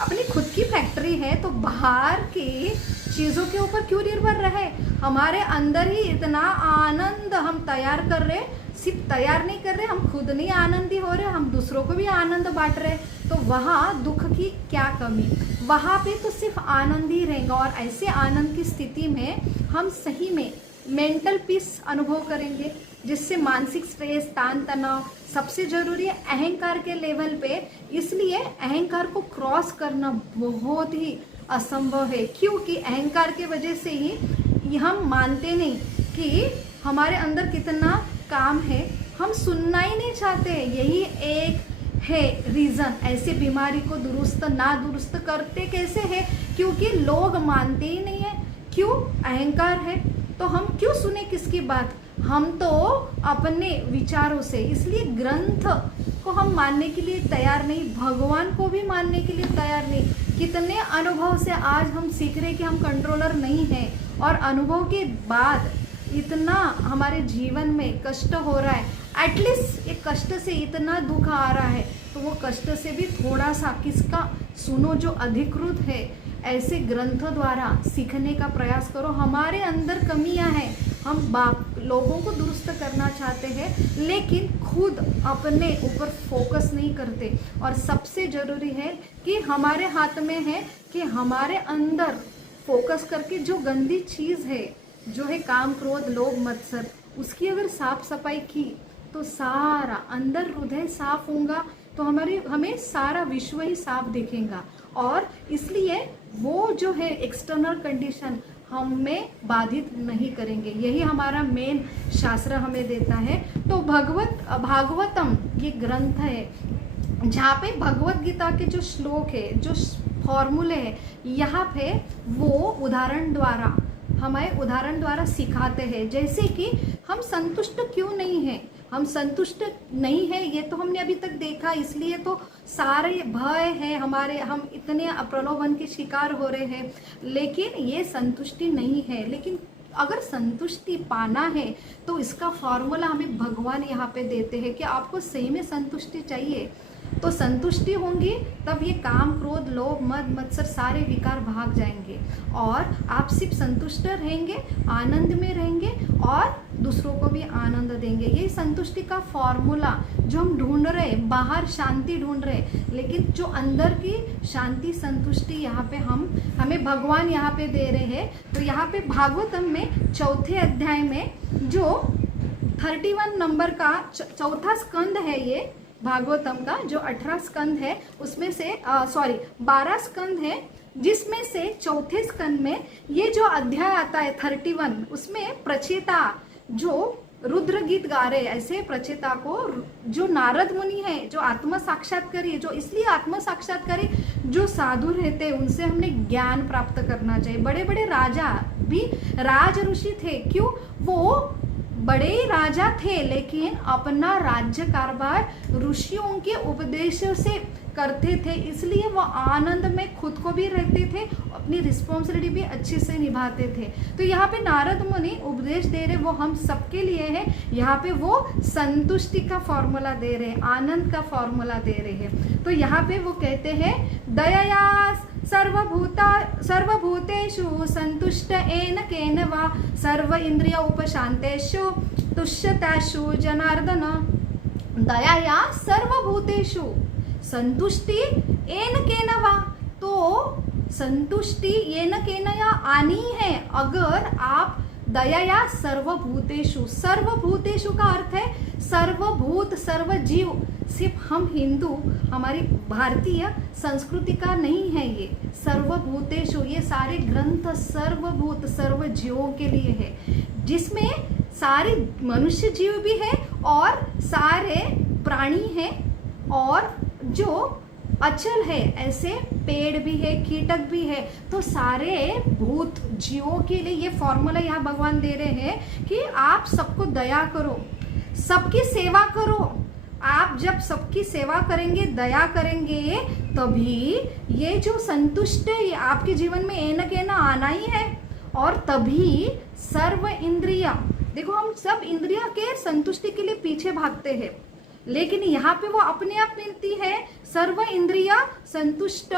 अपनी खुद की फैक्ट्री है, तो बाहर की चीज़ों के ऊपर क्यों निर्भर रहे। हमारे अंदर ही इतना आनंद हम तैयार कर रहे, सिर्फ तैयार नहीं कर रहे, हम खुद नहीं आनंदी हो रहे, हम दूसरों को भी आनंद बांट रहे। तो वहाँ दुख की क्या कमी, वहाँ पे तो सिर्फ आनंद ही रहेगा। और ऐसे आनंद की स्थिति में हम सही में मेंटल पीस अनुभव करेंगे, जिससे मानसिक स्ट्रेस, तान तनाव, सबसे ज़रूरी है अहंकार के लेवल पे। इसलिए अहंकार को क्रॉस करना बहुत ही असंभव है, क्योंकि अहंकार के वजह से ही हम मानते नहीं कि हमारे अंदर कितना काम है, हम सुनना ही नहीं चाहते। यही एक है रीज़न, ऐसे बीमारी को दुरुस्त ना दुरुस्त करते कैसे है, क्योंकि लोग मानते ही नहीं है। क्यों? अहंकार है। तो हम क्यों सुने किसकी बात, हम तो अपने विचारों से। इसलिए ग्रंथ को हम मानने के लिए तैयार नहीं, भगवान को भी मानने के लिए तैयार नहीं। कितने अनुभव से आज हम सीख रहे कि हम कंट्रोलर नहीं हैं, और अनुभव के बाद इतना हमारे जीवन में कष्ट हो रहा है। एटलीस्ट एक कष्ट से इतना दुख आ रहा है, तो वो कष्ट से भी थोड़ा सा किसका सुनो, जो अधिकृत है। ऐसे ग्रंथ द्वारा सीखने का प्रयास करो। हमारे अंदर कमियां हैं, हम लोगों को दुरुस्त करना चाहते हैं, लेकिन खुद अपने ऊपर फोकस नहीं करते। और सबसे ज़रूरी है कि हमारे हाथ में है कि हमारे अंदर फोकस करके जो गंदी चीज़ है, जो है काम, क्रोध, लोभ, मत्सर, उसकी अगर साफ सफाई की तो सारा अंदर हृदय साफ होगा, तो हमें सारा विश्व ही साफ दिखेगा। और इसलिए वो जो है एक्सटर्नल कंडीशन हमें बाधित नहीं करेंगे। यही हमारा मेन शास्त्र हमें देता है। तो भागवतम ये ग्रंथ है, जहाँ पे भगवत गीता के जो श्लोक है, जो फॉर्मूले है, यहाँ पे वो उदाहरण द्वारा सिखाते हैं। जैसे कि हम संतुष्ट क्यों नहीं हैं, हम संतुष्ट नहीं है, ये तो हमने अभी तक देखा। इसलिए तो सारे भय है हमारे, हम इतने प्रलोभन के शिकार हो रहे हैं। लेकिन ये संतुष्टि नहीं है। लेकिन अगर संतुष्टि पाना है तो इसका फॉर्मूला हमें भगवान यहाँ पे देते हैं कि आपको सही में संतुष्टि चाहिए तो संतुष्टि होंगी, तब ये काम, क्रोध, लोभ, मद, मत्सर सारे विकार भाग जाएंगे और आप सिर्फ संतुष्ट रहेंगे, आनंद में रहेंगे और दूसरों को भी आनंद देंगे। यही संतुष्टि का फॉर्मूला जो हम ढूंढ रहे, बाहर शांति ढूंढ रहे, लेकिन जो अंदर की शांति, संतुष्टि यहाँ पे हमें भगवान यहाँ पे दे रहे हैं। तो यहाँ पे भागवतम में 4थे अध्याय में जो 31 नंबर का चौथा स्कंद है, ये भागवतम का जो 18 स्कंद है उसमें से 12 स्कंद है, जिसमें से चौथे स्कंद में ये जो अध्याय आता है 31, उसमें प्रचेता जो रुद्र गीत गा रहे, ऐसे प्रचेता को जो नारद मुनि है, जो आत्म साक्षात्कारी है, जो इसलिए आत्म साक्षात्कारी जो साधु रहते हैं उनसे हमने ज्ञान प्राप्त करना चाहिए। बड़े बड़े राजा भी राज ऋषि थे, क्यों? वो बड़े राजा थे लेकिन अपना राज्य कारभार ऋषियों के उपदेशों से करते थे, इसलिए वो आनंद में खुद को भी रहते थे, अपनी रिस्पॉन्सिबिलिटी भी अच्छे से निभाते थे। तो यहाँ पे नारद मुनि उपदेश दे रहे, वो हम सबके लिए है। यहाँ पे वो संतुष्टि का फॉर्मूला दे रहे, आनंद का फॉर्मूला दे रहे हैं। तो यहाँ पे वो कहते हैं दयया सर्वभूतेषु संतुष्ट एन केन वा सर्व इंद्रिय उपशांतेषु तुष्यताषु जनार्दन। दयाया सर्वभूतेषु संतुष्टि एन केन वा, तो संतुष्टि येन केन या आनी है। अगर आप दया या सर्वभूतेषु। सर्वभूतेषु का अर्थ है सर्वभूत सर्व जीव। सिर्फ हम हिंदू, हमारी भारतीय संस्कृति का नहीं है ये। सर्वभूतेषु, ये सारे ग्रंथ सर्वभूत सर्व जीवों के लिए है, जिसमें सारे मनुष्य जीव भी है और सारे प्राणी हैं और जो अचल है, ऐसे पेड़ भी है, कीटक भी है। तो सारे भूत जीवों के लिए ये फॉर्मूला यहाँ भगवान दे रहे हैं कि आप सबको दया करो, सबकी सेवा करो। आप जब सबकी सेवा करेंगे, दया करेंगे, तभी ये जो संतुष्ट ये आपके जीवन में एन के ना आना ही है। और तभी सर्व इंद्रिया, देखो हम सब इंद्रिया के संतुष्टि के लिए पीछे भागते हैं, लेकिन यहाँ पे वो अपने आप मिलती है। सर्व इंद्रिया संतुष्ट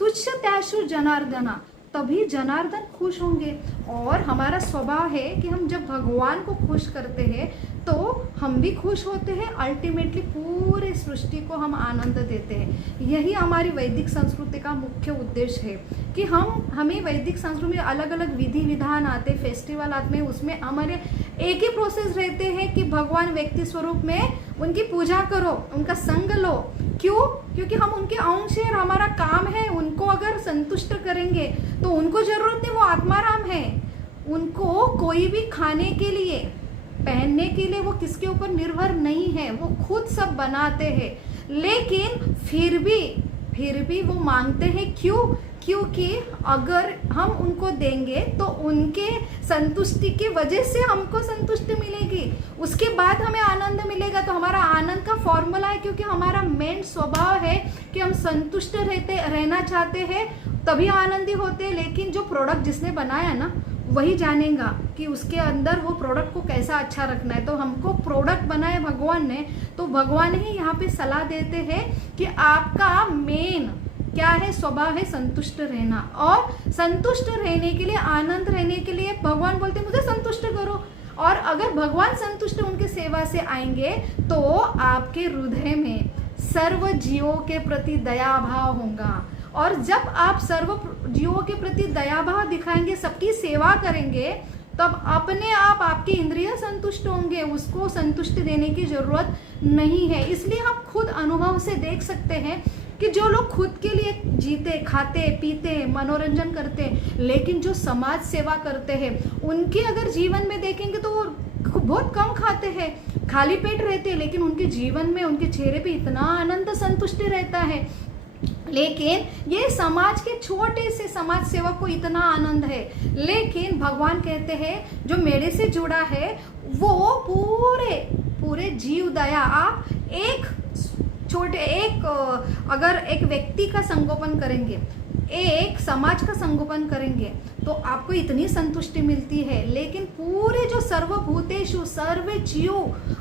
तुच्छ त्याशु जनार्दना, तभी जनार्दन खुश होंगे। और हमारा स्वभाव है कि हम जब भगवान को खुश करते हैं तो हम भी खुश होते हैं, अल्टीमेटली पूरे सृष्टि को हम आनंद देते हैं। यही हमारी वैदिक संस्कृति का मुख्य उद्देश्य है कि हमें वैदिक संस्कृति में अलग अलग विधि विधान आते, फेस्टिवल आते हैं, उसमें हमारे एक ही प्रोसेस रहते हैं कि भगवान व्यक्ति स्वरूप में उनकी पूजा करो, उनका संग लो। क्यों? क्योंकि हम उनके अंश हैं और हमारा काम है उनको अगर संतुष्ट करेंगे तो उनको जरूरत नहीं, वो आत्माराम है। उनको कोई भी खाने के लिए, पहनने के लिए वो किसके ऊपर निर्भर नहीं है, वो खुद सब बनाते हैं। लेकिन फिर भी वो मांगते हैं। क्यों? क्योंकि अगर हम उनको देंगे तो उनके संतुष्टि की वजह से हमको संतुष्टि मिलेगी, उसके बाद हमें आनंद मिलेगा। तो हमारा आनंद का फॉर्मूला है, क्योंकि हमारा मेन स्वभाव है कि हम संतुष्ट रहना चाहते हैं, तभी आनंदी होते हैं। लेकिन जो प्रोडक्ट जिसने बनाया ना, वही जानेगा कि उसके अंदर वो प्रोडक्ट को कैसा अच्छा रखना है। तो हमको प्रोडक्ट बनाया भगवान ने, तो भगवान ही यहाँ पे सलाह देते हैं कि आपका मेन क्या है, स्वभाव है संतुष्ट रहना। और संतुष्ट रहने के लिए, आनंद रहने के लिए भगवान बोलते हैं मुझे संतुष्ट करो। और अगर भगवान संतुष्ट उनके सेवा से आएंगे तो आपके हृदय में सर्व जीवों के प्रति दया भाव होगा। और जब आप सर्व जीवों के प्रति दया भाव दिखाएंगे, सबकी सेवा करेंगे, तब अपने आप आपके इंद्रिय संतुष्ट होंगे, उसको संतुष्टि देने की जरूरत नहीं है। इसलिए हम खुद अनुभव से देख सकते हैं कि जो लोग खुद के लिए जीते, खाते, पीते, मनोरंजन करते, लेकिन जो समाज सेवा करते हैं, उनके अगर जीवन में देखेंगे तो वो बहुत कम खाते हैं, खाली पेट रहते हैं, लेकिन उनके जीवन में, उनके चेहरे पे इतना आनंद संतुष्टि रहता है। लेकिन ये समाज के छोटे से समाज सेवक को इतना आनंद है। लेकिन भगवान कहते हैं जो मेरे से जुड़ा है वो पूरे जीव दया, आप अगर एक व्यक्ति का संगोपन करेंगे, एक समाज का संगोपन करेंगे, तो आपको इतनी संतुष्टि मिलती है। लेकिन पूरे जो सर्वभूतेषु सर्व जीव,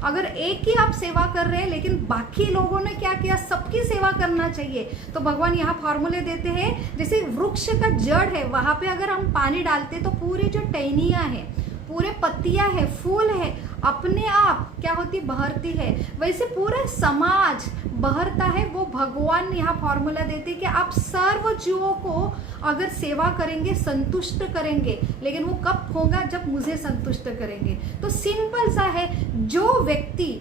अगर एक ही आप सेवा कर रहे हैं, लेकिन बाकी लोगों ने क्या किया, सबकी सेवा करना चाहिए। तो भगवान यहाँ फॉर्मूले देते हैं, जैसे वृक्ष का जड़ है, वहां पे अगर हम पानी डालते तो पूरी जो टहनियां है, पूरे पत्तियां है, फूल है, अपने आप क्या होती, बहरती है। वैसे पूरा समाज बहरता है। वो भगवान यहाँ फॉर्मूला देते कि आप सर्व जीवों को अगर सेवा करेंगे, संतुष्ट करेंगे, लेकिन वो कब होगा, जब मुझे संतुष्ट करेंगे। तो सिंपल सा है, जो व्यक्ति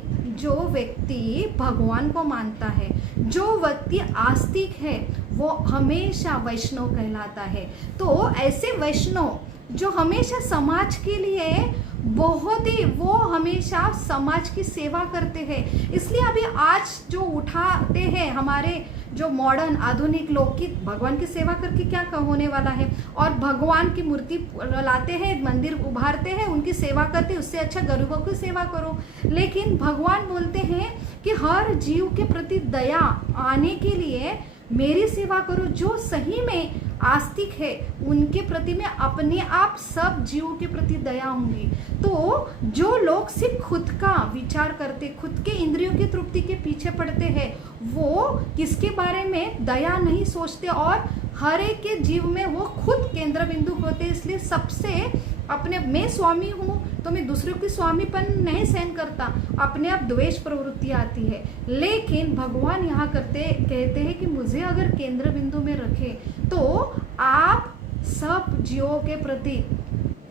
भगवान को मानता है, जो व्यक्ति आस्तिक है, वो हमेशा वैष्णव कहलाता है। तो ऐसे वैष्णव जो हमेशा समाज के लिए वो हमेशा समाज की सेवा करते हैं। इसलिए अभी आज जो उठाते हैं हमारे जो मॉडर्न आधुनिक लोग की, भगवान की सेवा करके क्या होने वाला है, और भगवान की मूर्ति लाते हैं, मंदिर उभारते हैं, उनकी सेवा करते हैं, उससे अच्छा गरीबों की सेवा करो। लेकिन भगवान बोलते हैं कि हर जीव के प्रति दया आने के लिए मेरी सेवा करो। जो सही में आस्तिक है, उनके प्रति में अपने आप सब जीवों के प्रति दया होंगी। तो जो लोग सिर्फ खुद का विचार करते, खुद के इंद्रियों की तृप्ति के पीछे पड़ते हैं, वो किसके बारे में दया नहीं सोचते, और हर एक के जीव में वो खुद केंद्र बिंदु होते। इसलिए सबसे अपने, मैं स्वामी हूँ तो मैं दूसरों की स्वामीपन नहीं सहन करता, अपने आप द्वेष प्रवृत्ति आती है। लेकिन भगवान यहाँ कहते हैं कि मुझे अगर केंद्र बिंदु में रखे तो आप सब जीवों के प्रति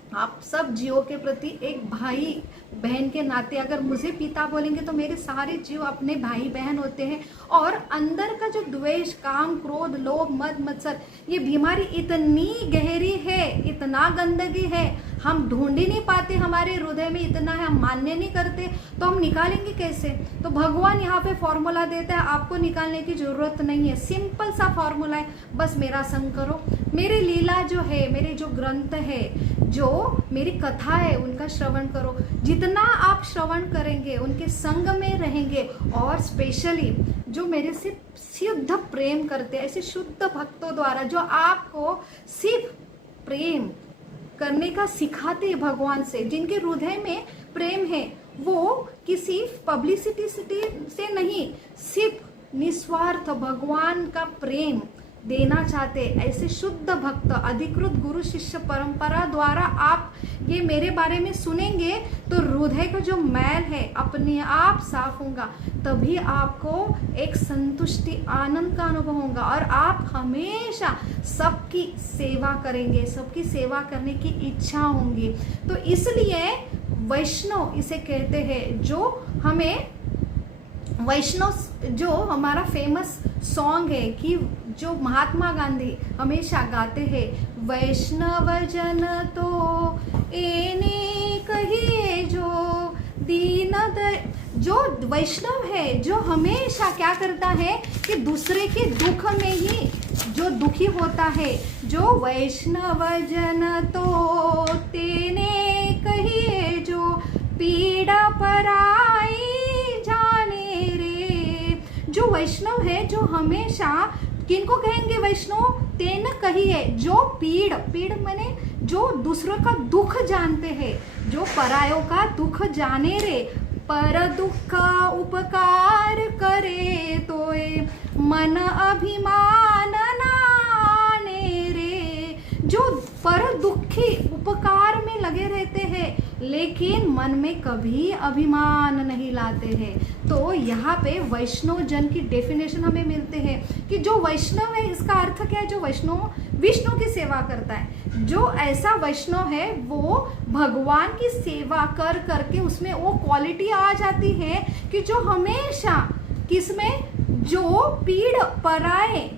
आप सब जीवों के प्रति एक भाई बहन के नाते, अगर मुझे पिता बोलेंगे तो मेरे सारे जीव अपने भाई बहन होते हैं। और अंदर का जो द्वेष, काम, क्रोध, लोभ, मद, मत्सर, ये बीमारी इतनी गहरी है, इतना गंदगी है, हम ढूंढ ही नहीं पाते, हमारे हृदय में इतना है, हम मान्य नहीं करते, तो हम निकालेंगे कैसे? तो भगवान यहाँ पे फॉर्मूला देता है, आपको निकालने की जरूरत नहीं है, सिंपल सा फॉर्मूला है, बस मेरा संग करो। मेरी लीला जो है, मेरे जो ग्रंथ है, जो मेरी कथा है, उनका श्रवण करो। जितना आप श्रवण करेंगे, उनके संग में रहेंगे, और स्पेशली जो मेरे से शुद्ध प्रेम करते हैं, ऐसे शुद्ध भक्तों द्वारा जो आपको सिर्फ प्रेम करने का सिखाते हैं भगवान से, जिनके हृदय में प्रेम है, वो किसी पब्लिसिटी से नहीं, सिर्फ निस्वार्थ भगवान का प्रेम देना चाहते, ऐसे शुद्ध भक्त अधिकृत गुरु शिष्य परंपरा द्वारा आप ये मेरे बारे में सुनेंगे तो हृदय का जो मैल है अपने आप साफ होगा, तभी आपको एक संतुष्टि, आनंद का अनुभव होगा, और आप हमेशा सबकी सेवा करेंगे, सबकी सेवा करने की इच्छा होंगी। तो इसलिए वैष्णव इसे कहते हैं, जो हमें वैष्णव, जो हमारा फेमस सॉन्ग है कि जो महात्मा गांधी हमेशा गाते हैं, वैष्णव जन तो एने कहिए जो दीन जो वैष्णव है, जो हमेशा क्या करता है कि दूसरे के दुख में ही जो दुखी होता है, जो वैष्णव जन तो तेने कहिए जो पीड़ा पराई जाने रे। जो वैष्णव है, जो हमेशा, किनको कहेंगे वैष्णव? तेन कहिए जो पीड़ माने जो दूसरों का दुख जानते हैं, जो परायों का दुख जाने रे, पर दुख उपकार करे तोए मन अभिमान नाने रे। जो पर दुखी उपकार में लगे रहते हैं लेकिन मन में कभी अभिमान नहीं लाते हैं। तो यहाँ पे वैष्णव जन की डेफिनेशन हमें मिलते हैं कि जो वैष्णव है, इसका अर्थ क्या है? जो वैष्णव विष्णु की सेवा करता है, जो ऐसा वैष्णव है वो भगवान की सेवा कर करके उसमें वो क्वालिटी आ जाती है कि जो हमेशा किसमें, जो पीड़ पराए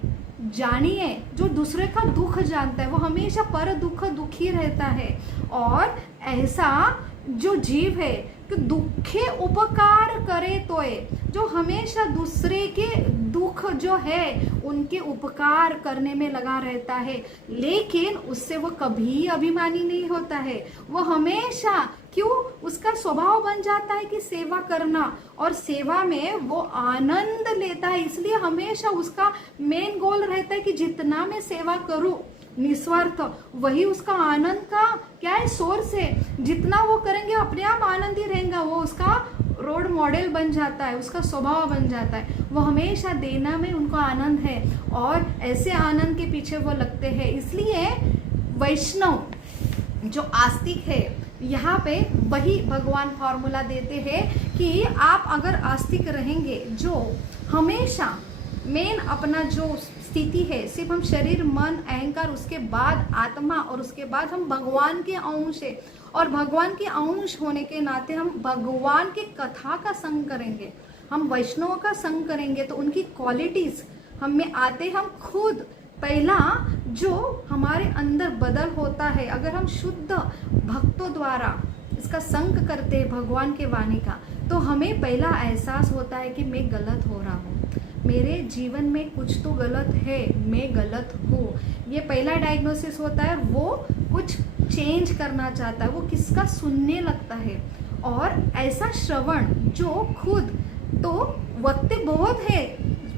जानिए, जो दूसरे का दुख जानता है, वो हमेशा पर दुखी रहता है। और ऐसा जो जीव है कि दुखे उपकार करे तोए, जो हमेशा दूसरे के दुख जो है उनके उपकार करने में लगा रहता है, लेकिन उससे वो कभी अभिमानी नहीं होता है। वो हमेशा क्यों, उसका स्वभाव बन जाता है कि सेवा करना, और सेवा में वो आनंद लेता है। इसलिए हमेशा उसका मेन गोल रहता है कि जितना मैं सेवा करूं निस्वार्थ, वही उसका आनंद का क्या है, सोर्स है। जितना वो करेंगे अपने आप आनंद ही रहेगा, वो उसका रोल मॉडल बन जाता है, उसका स्वभाव बन जाता है। वो हमेशा देना में उनको आनंद है, और ऐसे आनंद के पीछे वो लगते हैं। इसलिए वैष्णव जो आस्तिक है, यहाँ पे वही भगवान फॉर्मूला देते हैं कि आप अगर आस्तिक रहेंगे, जो हमेशा मेन अपना जो स्थिति है, सिर्फ हम शरीर, मन, अहंकार, उसके बाद आत्मा, और उसके बाद हम भगवान के अंश है, और भगवान के अंश होने के नाते हम भगवान के कथा का संग करेंगे, हम वैष्णव का संग करेंगे, तो उनकी क्वालिटीज हम में आते, हम खुद पहला जो हमारे अंदर बदल होता है, अगर हम शुद्ध भक्तों द्वारा इसका संग करते हैं भगवान के वाणी का, तो हमें पहला एहसास होता है कि मैं गलत हो रहा हूँ, मेरे जीवन में कुछ तो गलत है, मैं गलत हूँ। ये पहला डायग्नोसिस होता है। वो कुछ चेंज करना चाहता है, वो किसका सुनने लगता है। और ऐसा श्रवण जो खुद तो वक्ते बहुत है,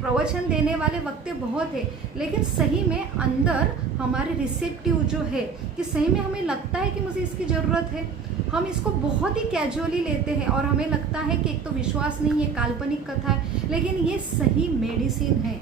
प्रवचन देने वाले वक्ते बहुत है, लेकिन सही में अंदर हमारे रिसेप्टिव जो है कि सही में हमें लगता है कि मुझे इसकी ज़रूरत है, हम इसको बहुत ही कैजुअली लेते हैं, और हमें लगता है कि एक तो विश्वास नहीं, ये काल्पनिक कथा है, लेकिन ये सही मेडिसिन है।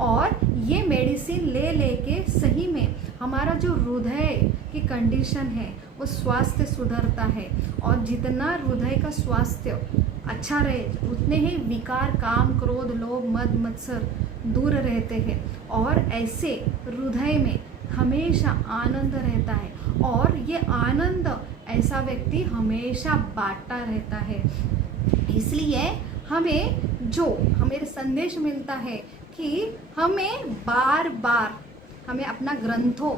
और ये मेडिसिन ले लेके सही में हमारा जो हृदय की कंडीशन है वो स्वास्थ्य सुधरता है, और जितना हृदय का स्वास्थ्य अच्छा रहे उतने ही विकार, काम, क्रोध, लोभ, मद, मत्सर दूर रहते हैं, और ऐसे हृदय में हमेशा आनंद रहता है। और ये आनंद ऐसा व्यक्ति हमेशा बांटता रहता है। इसलिए हमें संदेश मिलता है कि हमें बार बार हमें अपना ग्रंथों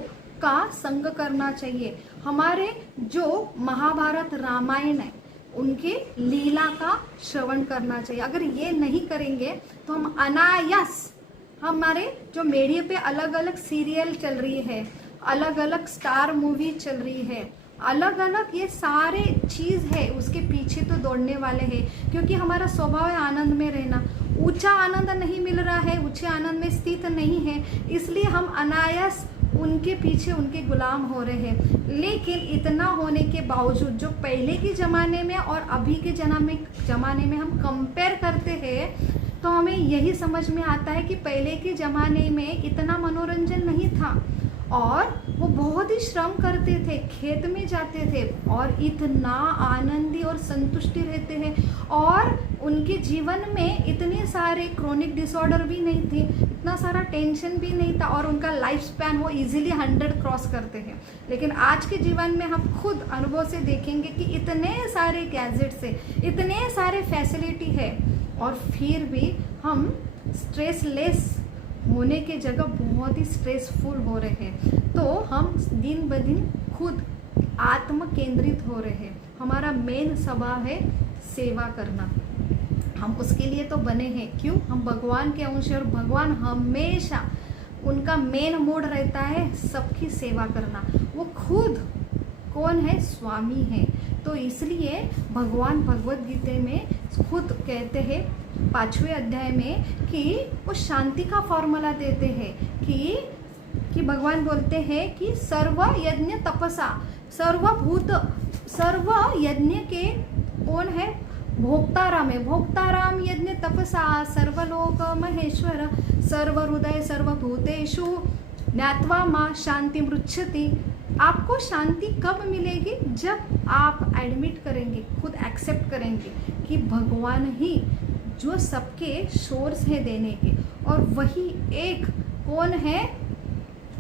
का संग करना चाहिए। हमारे जो महाभारत रामायण है उनके लीला का श्रवण करना चाहिए। अगर ये नहीं करेंगे तो हम अनायास हमारे जो मीडिया पे अलग अलग सीरियल चल रही है, अलग अलग स्टार मूवी चल रही है, अलग अलग ये सारे चीज़ है उसके पीछे तो दौड़ने वाले हैं, क्योंकि हमारा स्वभाव है आनंद में रहना। ऊंचा आनंद नहीं मिल रहा है, ऊंचे आनंद में स्थित नहीं है, इसलिए हम अनायास उनके पीछे उनके गुलाम हो रहे हैं। लेकिन इतना होने के बावजूद जो पहले के ज़माने में और अभी के ज़माने में हम कंपेयर करते हैं तो हमें यही समझ में आता है कि पहले के ज़माने में इतना मनोरंजन नहीं था और वो बहुत ही श्रम करते थे, खेत में जाते थे और इतना आनंदी और संतुष्टि रहते हैं, और उनके जीवन में इतने सारे क्रोनिक डिसऑर्डर भी नहीं थे, इतना सारा टेंशन भी नहीं था, और उनका लाइफ स्पैन वो इजीली 100 क्रॉस करते हैं। लेकिन आज के जीवन में हम खुद अनुभव से देखेंगे कि इतने सारे गैजेट्स है, इतने सारे फैसिलिटी है, और फिर भी हम स्ट्रेसलेस होने के जगह बहुत ही स्ट्रेसफुल हो रहे हैं। तो हम दिन ब दिन खुद आत्म केंद्रित हो रहे हैं। हमारा मेन स्वभाव है सेवा करना, हम उसके लिए तो बने हैं। क्यों? हम भगवान के अंश, और भगवान हमेशा उनका मेन मोड रहता है सबकी सेवा करना। वो खुद कौन है? स्वामी है। तो इसलिए भगवान भगवत गीता में खुद कहते हैं 5वें अध्याय में कि वो शांति का फॉर्मूला देते हैं कि भगवान बोलते हैं कि सर्व यज्ञ तपसा, सर्व यज्ञ के कौन है? भोक्ताराम है। भोक्ताराम यज्ञ तपसा सर्वलोक महेश्वर सर्व हृदय सर्वभूतेषु ज्ञात्वा मां शांति मृच्छति। आपको शांति कब मिलेगी? जब आप एडमिट करेंगे, खुद एक्सेप्ट करेंगे कि भगवान ही जो सबके सोर्स है देने के, और वही एक कौन है?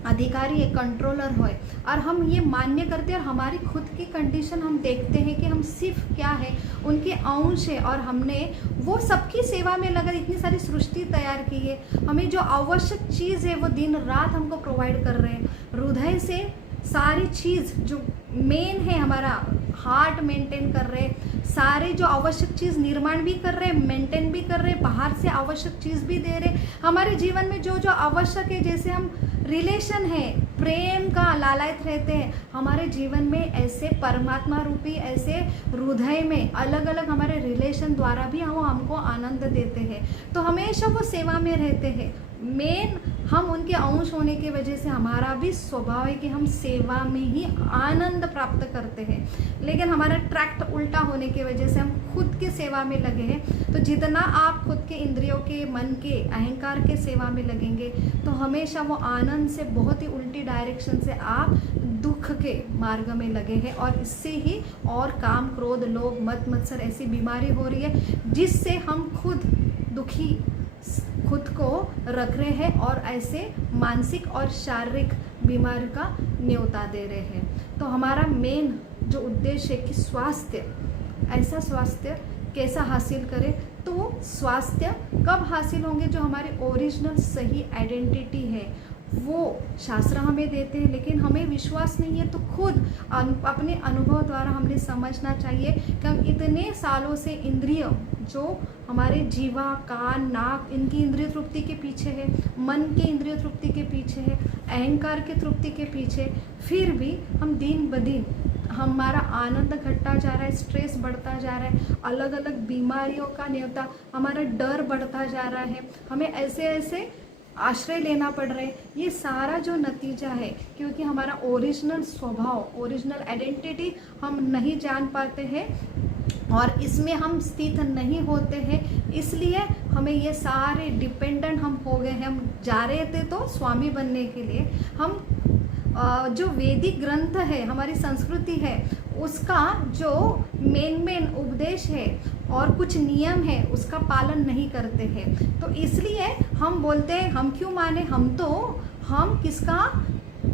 अधिकारी है, कंट्रोलर है। और हम ये मान्य करते हैं और हमारी खुद की कंडीशन हम देखते हैं कि हम सिर्फ क्या है? उनके अंश है, और हमने वो सबकी सेवा में लगा इतनी सारी सृष्टि तैयार की है। हमें जो आवश्यक चीज़ है वो दिन रात हमको प्रोवाइड कर रहे हैं। हृदय से सारी चीज़ जो मेन है, हमारा हार्ट मेंटेन कर रहे, सारे जो आवश्यक चीज़ निर्माण भी कर रहे, मेंटेन भी कर रहे, बाहर से आवश्यक चीज़ भी दे रहे। हमारे जीवन में जो जो आवश्यक है, जैसे हम रिलेशन है, प्रेम का लालायत रहते हैं, हमारे जीवन में ऐसे परमात्मा रूपी ऐसे हृदय में अलग अलग हमारे रिलेशन द्वारा भी वो हमको आनंद देते हैं। तो हमेशा वो सेवा में रहते हैं। मेन हम उनके अंश होने की वजह से हमारा भी स्वभाव है कि हम सेवा में ही आनंद प्राप्त करते हैं। लेकिन हमारा ट्रैक्ट उल्टा होने की वजह से हम खुद की सेवा में लगे हैं। तो जितना आप खुद के इंद्रियों के, मन के, अहंकार के सेवा में लगेंगे तो हमेशा वो आनंद से बहुत ही उल्टी डायरेक्शन से आप दुख के मार्ग में लगे हैं, और इससे ही और काम, क्रोध, लोभ, मद, मत्सर ऐसी बीमारी हो रही है जिससे हम खुद दुखी खुद को रख रहे हैं और ऐसे मानसिक और शारीरिक बीमारी का न्योता दे रहे हैं। तो हमारा मेन जो उद्देश्य है कि स्वास्थ्य, ऐसा स्वास्थ्य कैसा हासिल करें? तो स्वास्थ्य कब हासिल होंगे? जो हमारी ओरिजिनल सही आइडेंटिटी है वो शास्त्र हमें देते हैं, लेकिन हमें विश्वास नहीं है। तो खुद अपने अनुभव द्वारा हमने समझना चाहिए कि हम इतने सालों से इंद्रिय, जो हमारे जीवा, कान, नाक, इनकी इंद्रिय तृप्ति के पीछे है, मन के इंद्रिय तृप्ति के पीछे है, अहंकार के तृप्ति के पीछे, फिर भी हम दिन ब दिन हमारा आनंद घटता जा रहा है, स्ट्रेस बढ़ता जा रहा है, अलग अलग बीमारियों का न्योता, हमारा डर बढ़ता जा रहा है, हमें ऐसे ऐसे आश्रय लेना पड़ रहा है। ये सारा जो नतीजा है क्योंकि हमारा ओरिजिनल स्वभाव, ओरिजिनल आइडेंटिटी हम नहीं जान पाते हैं और इसमें हम स्थित नहीं होते हैं, इसलिए हमें ये सारे डिपेंडेंट हम हो गए हैं। हम जा रहे थे तो स्वामी बनने के लिए, हम जो वैदिक ग्रंथ है, हमारी संस्कृति है, उसका जो मेन उपदेश है और कुछ नियम है उसका पालन नहीं करते हैं। तो इसलिए हम बोलते हैं हम क्यों माने? हम किसका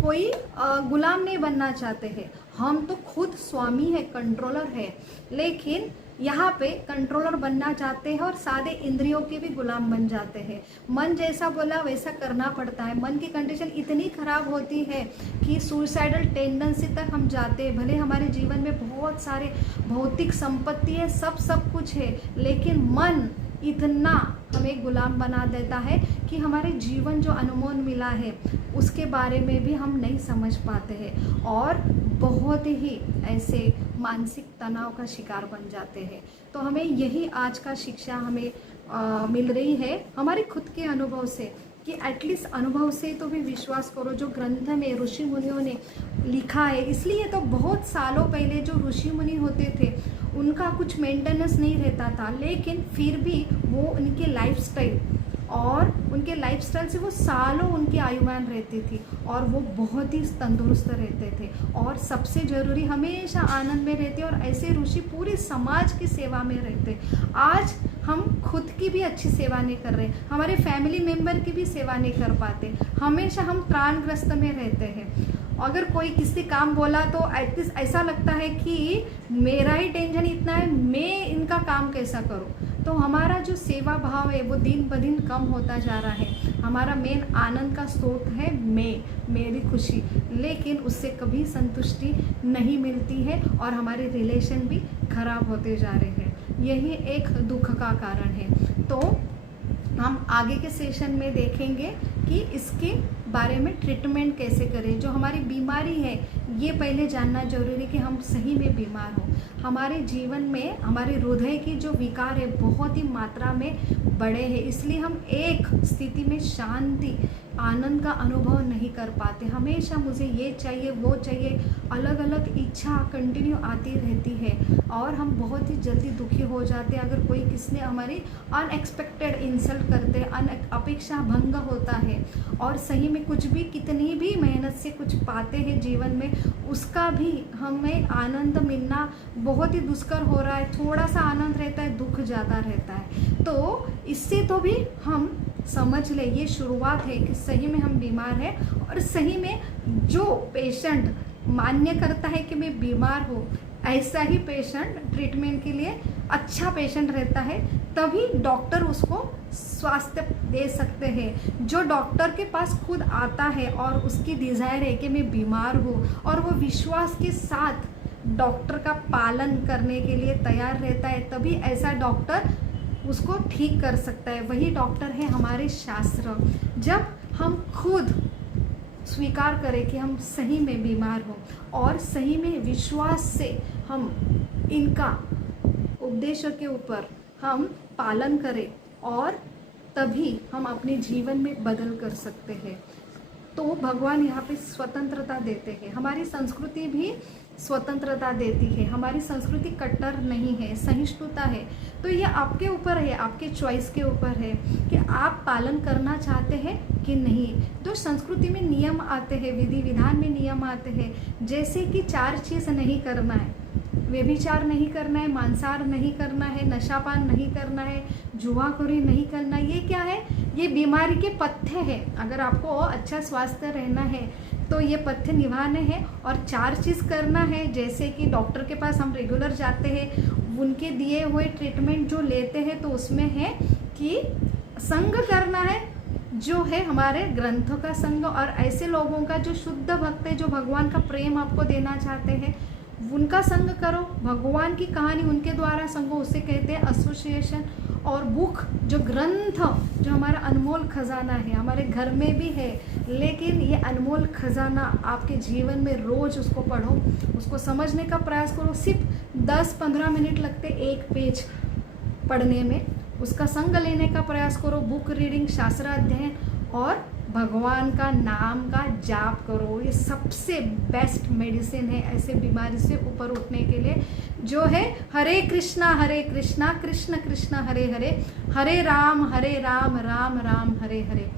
कोई गुलाम नहीं बनना चाहते हैं। हम तो खुद स्वामी है, कंट्रोलर है, लेकिन यहाँ पे कंट्रोलर बनना चाहते हैं और सादे इंद्रियों के भी गुलाम बन जाते हैं। मन जैसा बोला वैसा करना पड़ता है। मन की कंडीशन इतनी खराब होती है कि सुसाइडल टेंडेंसी तक हम जाते हैं। भले हमारे जीवन में बहुत सारे भौतिक संपत्ति है, सब कुछ है, लेकिन मन इतना हमें गुलाम बना देता है कि हमारे जीवन जो अनमोल मिला है उसके बारे में भी हम नहीं समझ पाते हैं और बहुत ही ऐसे मानसिक तनाव का शिकार बन जाते हैं। तो हमें यही आज का शिक्षा हमें मिल रही है हमारे खुद के अनुभव से कि एटलीस्ट अनुभव से तो भी विश्वास करो। जो ग्रंथ में ऋषि मुनियों ने लिखा है, इसलिए तो बहुत सालों पहले जो ऋषि मुनि होते थे उनका कुछ मेंटेनेंस नहीं रहता था, लेकिन फिर भी वो उनके लाइफस्टाइल और उनके लाइफस्टाइल से वो सालों उनकी आयुमान रहती थी और वो बहुत ही तंदुरुस्त रहते थे और सबसे ज़रूरी हमेशा आनंद में रहते और ऐसे ऋषि पूरे समाज की सेवा में रहते। आज हम खुद की भी अच्छी सेवा नहीं कर रहे, हमारे फैमिली मेम्बर की भी सेवा नहीं कर पाते, हमेशा हम त्राणग्रस्त में रहते हैं। अगर कोई किसी काम बोला तो एटलीस्ट ऐसा लगता है कि मेरा ही टेंशन इतना है, मैं इनका काम कैसा करूं। तो हमारा जो सेवा भाव है वो दिन ब दिन कम होता जा रहा है। हमारा मेन आनंद का स्रोत है मेरी खुशी, लेकिन उससे कभी संतुष्टि नहीं मिलती है और हमारे रिलेशन भी खराब होते जा रहे हैं। यही एक दुख का कारण है। तो हम आगे के सेशन में देखेंगे कि इसके बारे में ट्रीटमेंट कैसे करें। जो हमारी बीमारी है ये पहले जानना जरूरी कि हम सही में बीमार हो। हमारे जीवन में हमारे हृदय की जो विकार है बहुत ही मात्रा में बड़े हैं, इसलिए हम एक स्थिति में शांति आनंद का अनुभव नहीं कर पाते। हमेशा मुझे ये चाहिए वो चाहिए, अलग अलग इच्छा कंटिन्यू आती रहती है और हम बहुत ही जल्दी दुखी हो जाते हैं अगर कोई किसने हमारी अनएक्सपेक्टेड इंसल्ट करते, अपेक्षा भंग होता है और सही में कुछ भी कितनी भी मेहनत से कुछ पाते हैं जीवन में उसका भी हमें आनंद मिलना बहुत ही दुष्कर हो रहा है। थोड़ा सा आनंद रहता है, दुख ज़्यादा रहता है। तो इससे तो भी हम समझ ले ये शुरुआत है कि सही में हम बीमार हैं और सही में जो पेशेंट मान्य करता है कि मैं बीमार हूँ ऐसा ही पेशेंट ट्रीटमेंट के लिए अच्छा पेशेंट रहता है, तभी डॉक्टर उसको स्वास्थ्य दे सकते हैं। जो डॉक्टर के पास खुद आता है और उसकी डिज़ायर है कि मैं बीमार हूँ और वो विश्वास के साथ डॉक्टर का पालन करने के लिए तैयार रहता है, तभी ऐसा डॉक्टर उसको ठीक कर सकता है। वही डॉक्टर है हमारे शास्त्र। जब हम खुद स्वीकार करें कि हम सही में बीमार हो और सही में विश्वास से हम इनका उपदेश के ऊपर हम पालन करें और तभी हम अपने जीवन में बदल कर सकते हैं। तो भगवान यहाँ पे स्वतंत्रता देते हैं। हमारी संस्कृति भी स्वतंत्रता देती है। हमारी संस्कृति कट्टर नहीं है, सहिष्णुता है। तो ये आपके ऊपर है, आपके चॉइस के ऊपर है कि आप पालन करना चाहते हैं कि नहीं। तो संस्कृति में नियम आते हैं, विधि विधान में नियम आते हैं, जैसे कि 4 चीज़ नहीं करना है। व्यभिचार नहीं करना है, मांसाहार नहीं करना है, नशापान नहीं करना है, जुआखोरी नहीं करना। ये क्या है? ये बीमारी के पथ्य है। अगर आपको अच्छा स्वास्थ्य रहना है तो ये पथ्य निभाने हैं और 4 चीज़ करना है, जैसे कि डॉक्टर के पास हम रेगुलर जाते हैं, उनके दिए हुए ट्रीटमेंट जो लेते हैं, तो उसमें है कि संग करना है जो है हमारे ग्रंथों का संग, और ऐसे लोगों का जो शुद्ध भक्त है, जो भगवान का प्रेम आपको देना चाहते हैं, उनका संग करो। भगवान की कहानी उनके द्वारा संगो, उसे कहते हैं एसोसिएशन। और बुक जो ग्रंथ, जो हमारा अनमोल खजाना है, हमारे घर में भी है, लेकिन ये अनमोल खजाना आपके जीवन में रोज़ उसको पढ़ो, उसको समझने का प्रयास करो। सिर्फ 10-15 मिनट लगते एक पेज पढ़ने में, उसका संग लेने का प्रयास करो। बुक रीडिंग, शास्त्र अध्ययन और भगवान का नाम का जाप करो। ये सबसे बेस्ट मेडिसिन है ऐसे बीमारी से ऊपर उठने के लिए, जो है हरे कृष्णा कृष्ण कृष्ण हरे हरे, हरे राम राम राम हरे हरे।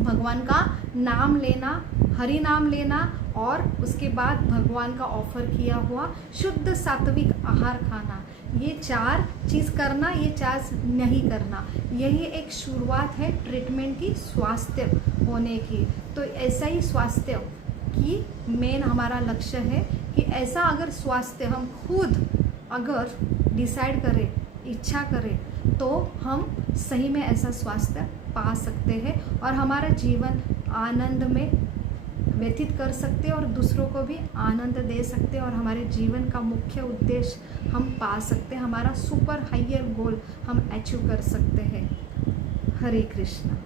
भगवान का नाम लेना, हरि नाम लेना और उसके बाद भगवान का ऑफर किया हुआ शुद्ध सात्विक आहार खाना, ये 4 चीज़ करना, ये 4 नहीं करना। यही एक शुरुआत है ट्रीटमेंट की, स्वास्थ्य होने की। तो ऐसा ही स्वास्थ्य कि मेन हमारा लक्ष्य है कि ऐसा अगर स्वास्थ्य हम खुद अगर डिसाइड करें, इच्छा करें, तो हम सही में ऐसा स्वास्थ्य पा सकते हैं और हमारा जीवन आनंद में व्यतीत कर सकते हैं और दूसरों को भी आनंद दे सकते हैं और हमारे जीवन का मुख्य उद्देश्य हम पा सकते हैं, हमारा सुपर हायर गोल हम अचीव कर सकते हैं। हरे कृष्णा।